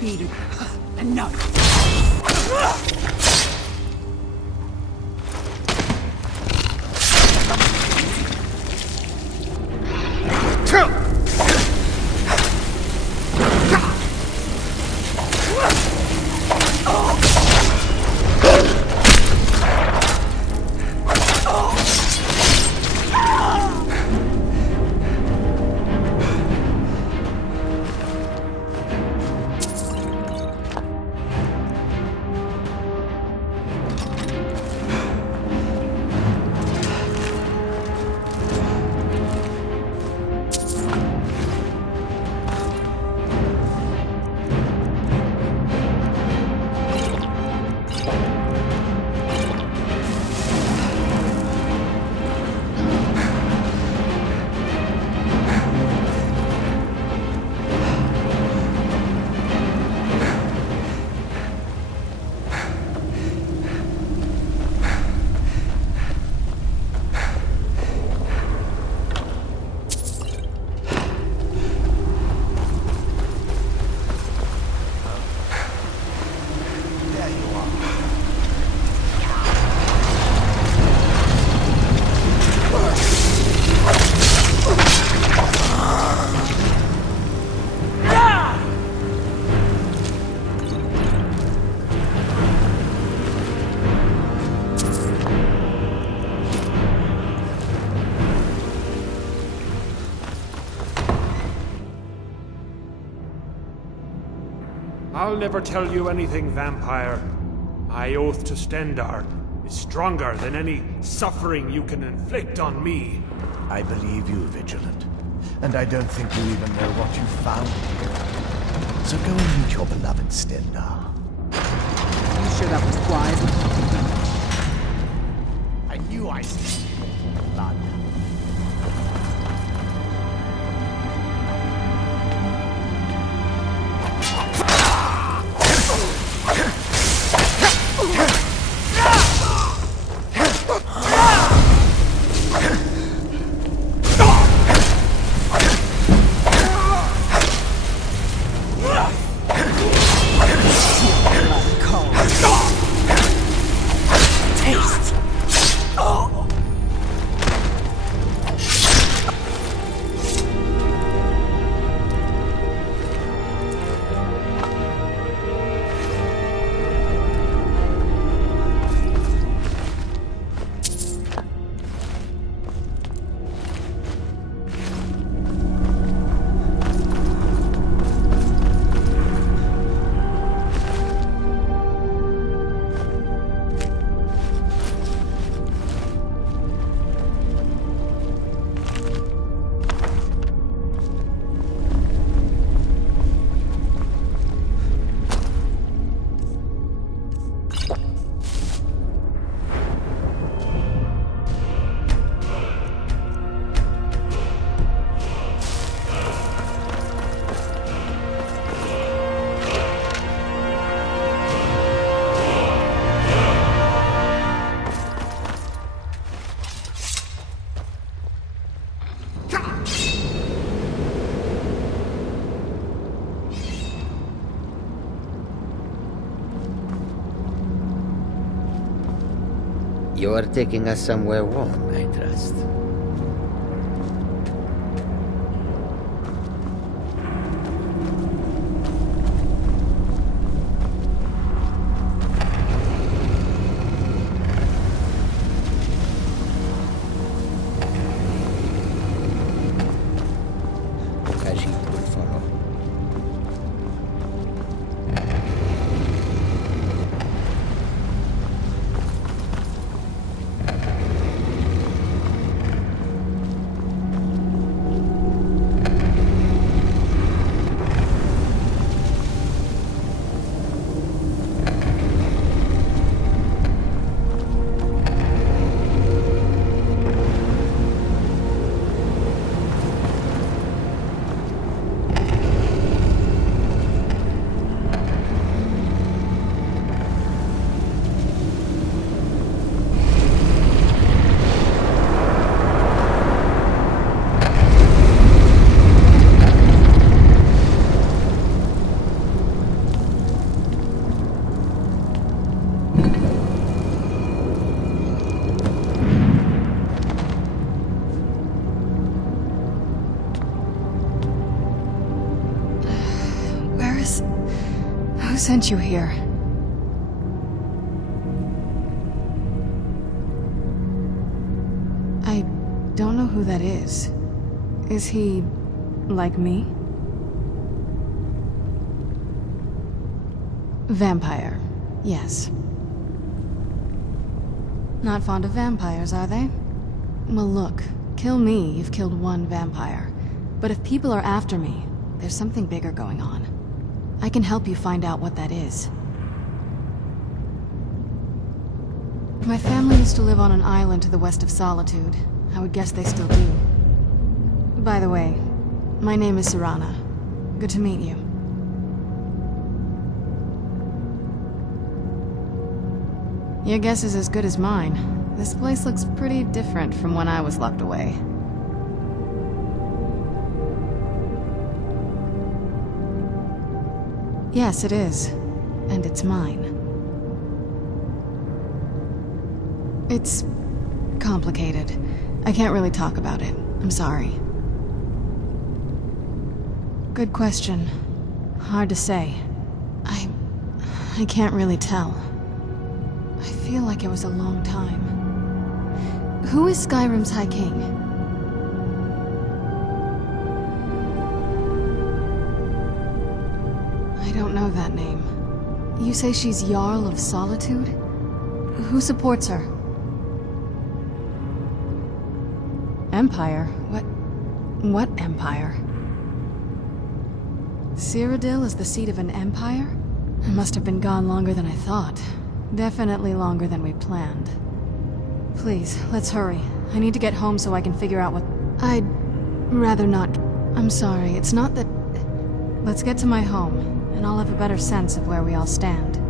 speed and none. I'll never tell you anything, vampire. My oath to Stendar is stronger than any suffering you can inflict on me. I believe you, Vigilant. And I don't think you even know what you found here. So go and meet your beloved Stendar. You sure that was wise? I knew I said blood. You are taking us somewhere warm, I trust. Khajiit will follow. Who sent you here? I don't know who that is. Is he like me? Vampire, yes. Not fond of vampires, are they? Well, look, kill me, you've killed one vampire. But if people are after me, there's something bigger going on. I can help you find out what that is. My family used to live on an island to the west of Solitude. I would guess they still do. By the way, my name is Serana. Good to meet you. Your guess is as good as mine. This place looks pretty different from when I was locked away. Yes, it is. And it's mine. It's complicated. I can't really talk about it. I'm sorry. Good question. Hard to say. I can't really tell. I feel like it was a long time. Who is Skyrim's High King? I don't know that name. You say she's Jarl of Solitude? Who supports her? Empire? What empire? Cyrodiil is the seat of an empire? It must have been gone longer than I thought. Definitely longer than we planned. Please, let's hurry. I need to get home so I can figure out what... I'd rather not... I'm sorry, it's not that... Let's get to my home, and I'll have a better sense of where we all stand.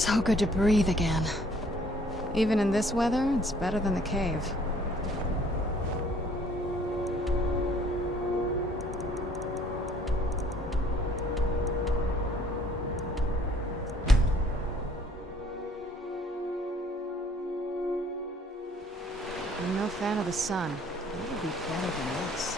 So good to breathe again. Even in this weather, it's better than the cave. I'm no fan of the sun. It would be better than this.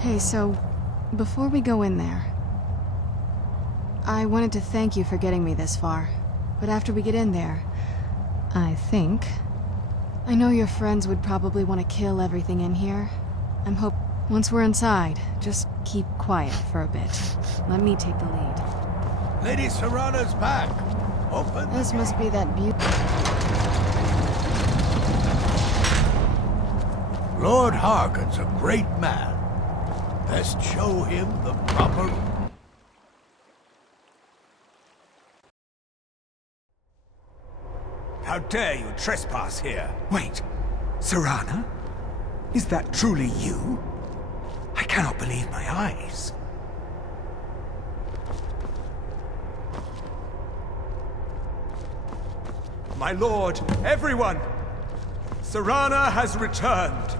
Hey, so, before we go in there, I wanted to thank you for getting me this far. But after we get in there, I know your friends would probably want to kill everything in here. Once we're inside, just keep quiet for a bit. Let me take the lead. Lady Serrana's back. Open. This must be that Lord Harkon's a great man. Best show him the proper... How dare you trespass here? Wait, Serrana? Is that truly you? I cannot believe my eyes. My lord, everyone! Serrana has returned!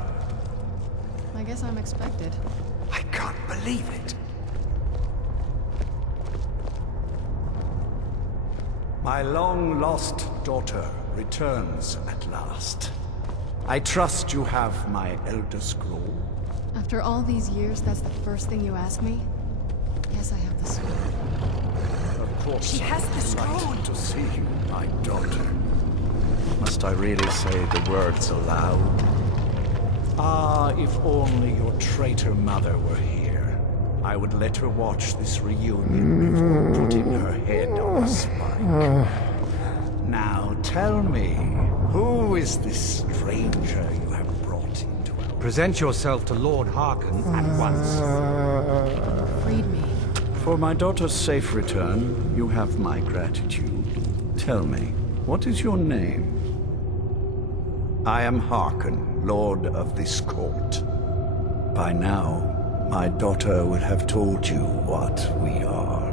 I guess I'm expected. I can't believe it. My long-lost daughter returns at last. I trust you have my Elder Scroll. After all these years, that's the first thing you ask me? Yes, I have the scroll. Of course, She has the scroll. Delighted to see you, my daughter. Must I really say the words aloud? Ah, if only your traitor mother were here. I would let her watch this reunion before putting her head on a spike. Now tell me, who is this stranger you have brought into our... Present yourself to Lord Harkon at once. Freed me. For my daughter's safe return, you have my gratitude. Tell me, what is your name? I am Harkon, Lord of this court. By now, my daughter would have told you what we are.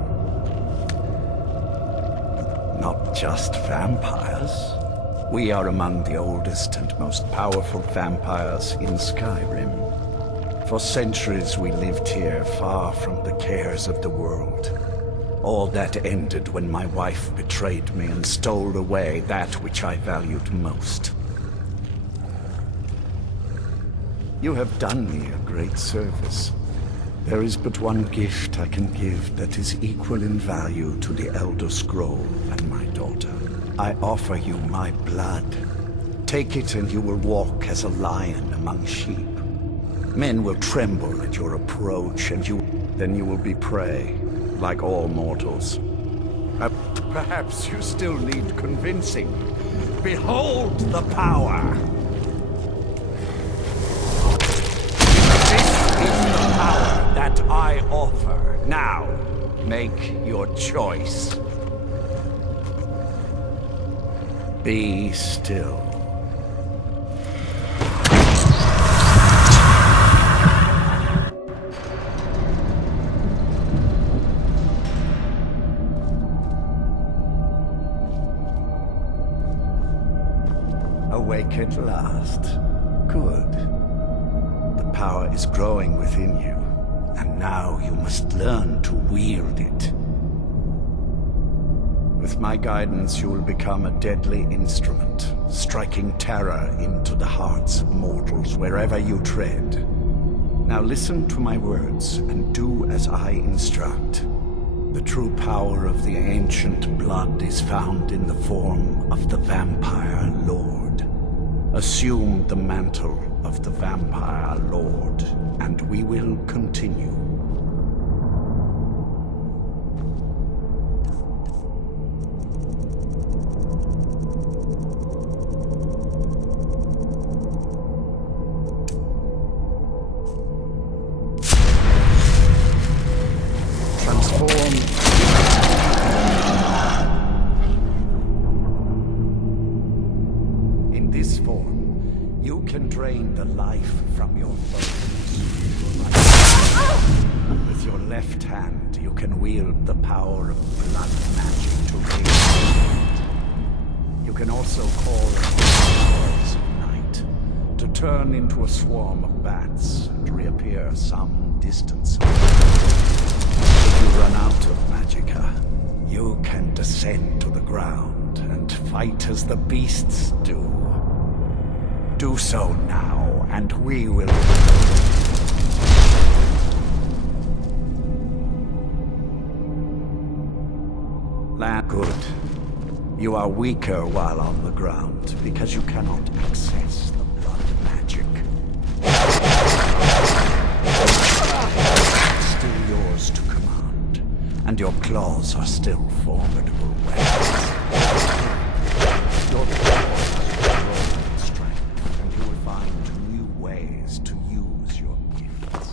Not just vampires. We are among the oldest and most powerful vampires in Skyrim. For centuries we lived here, far from the cares of the world. All that ended when my wife betrayed me and stole away that which I valued most. You have done me a great service. There is but one gift I can give that is equal in value to the Elder Scroll and my daughter. I offer you my blood. Take it and you will walk as a lion among sheep. Men will tremble at your approach and then you will be prey, like all mortals. Perhaps you still need convincing. Behold the power! Power that I offer. Now, make your choice. Be still. Awake at last. Good. The power is growing within you, and now you must learn to wield it. With my guidance, you will become a deadly instrument, striking terror into the hearts of mortals wherever you tread. Now listen to my words, and do as I instruct. The true power of the ancient blood is found in the form of the Vampire Lord. Assume the mantle of the Vampire Lord, and we will continue. this form, you can drain the life from your bones. With your left hand, you can wield the power of blood magic to raise the dead. You can also call upon the powers of night to turn into a swarm of bats and reappear some distance away. If you run out of magicka, you can descend to the ground and fight as the beasts do. Do so now, and we will... Good. You are weaker while on the ground, because you cannot access the blood magic. Still yours to command, and your claws are still formidable weapons. Your claws have grown in strength, and you will find new ways to use your gifts.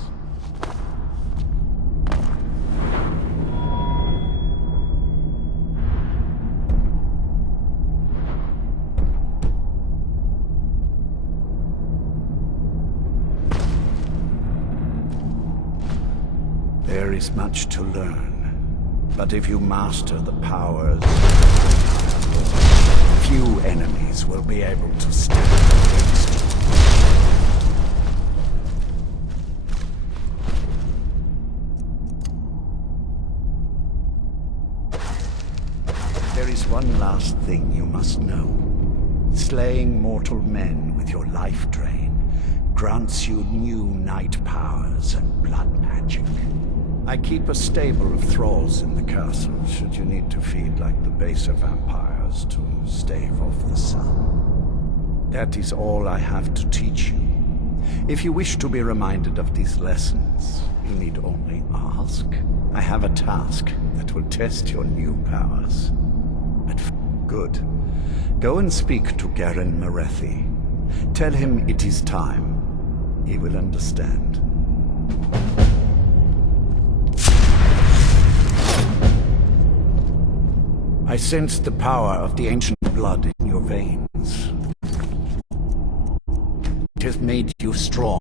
There is much to learn, but if you master the powers, few enemies will be able to stand against you. There is one last thing you must know. Slaying mortal men with your life drain grants you new night powers and blood magic. I keep a stable of thralls in the castle, should you need to feed like the baser vampires to stave off the sun. That is all I have to teach you. If you wish to be reminded of these lessons, you need only ask. I have a task that will test your new powers. But good. Go and speak to Garen Marethi. Tell him it is time. He will understand. I sense the power of the ancient blood in your veins. It has made you strong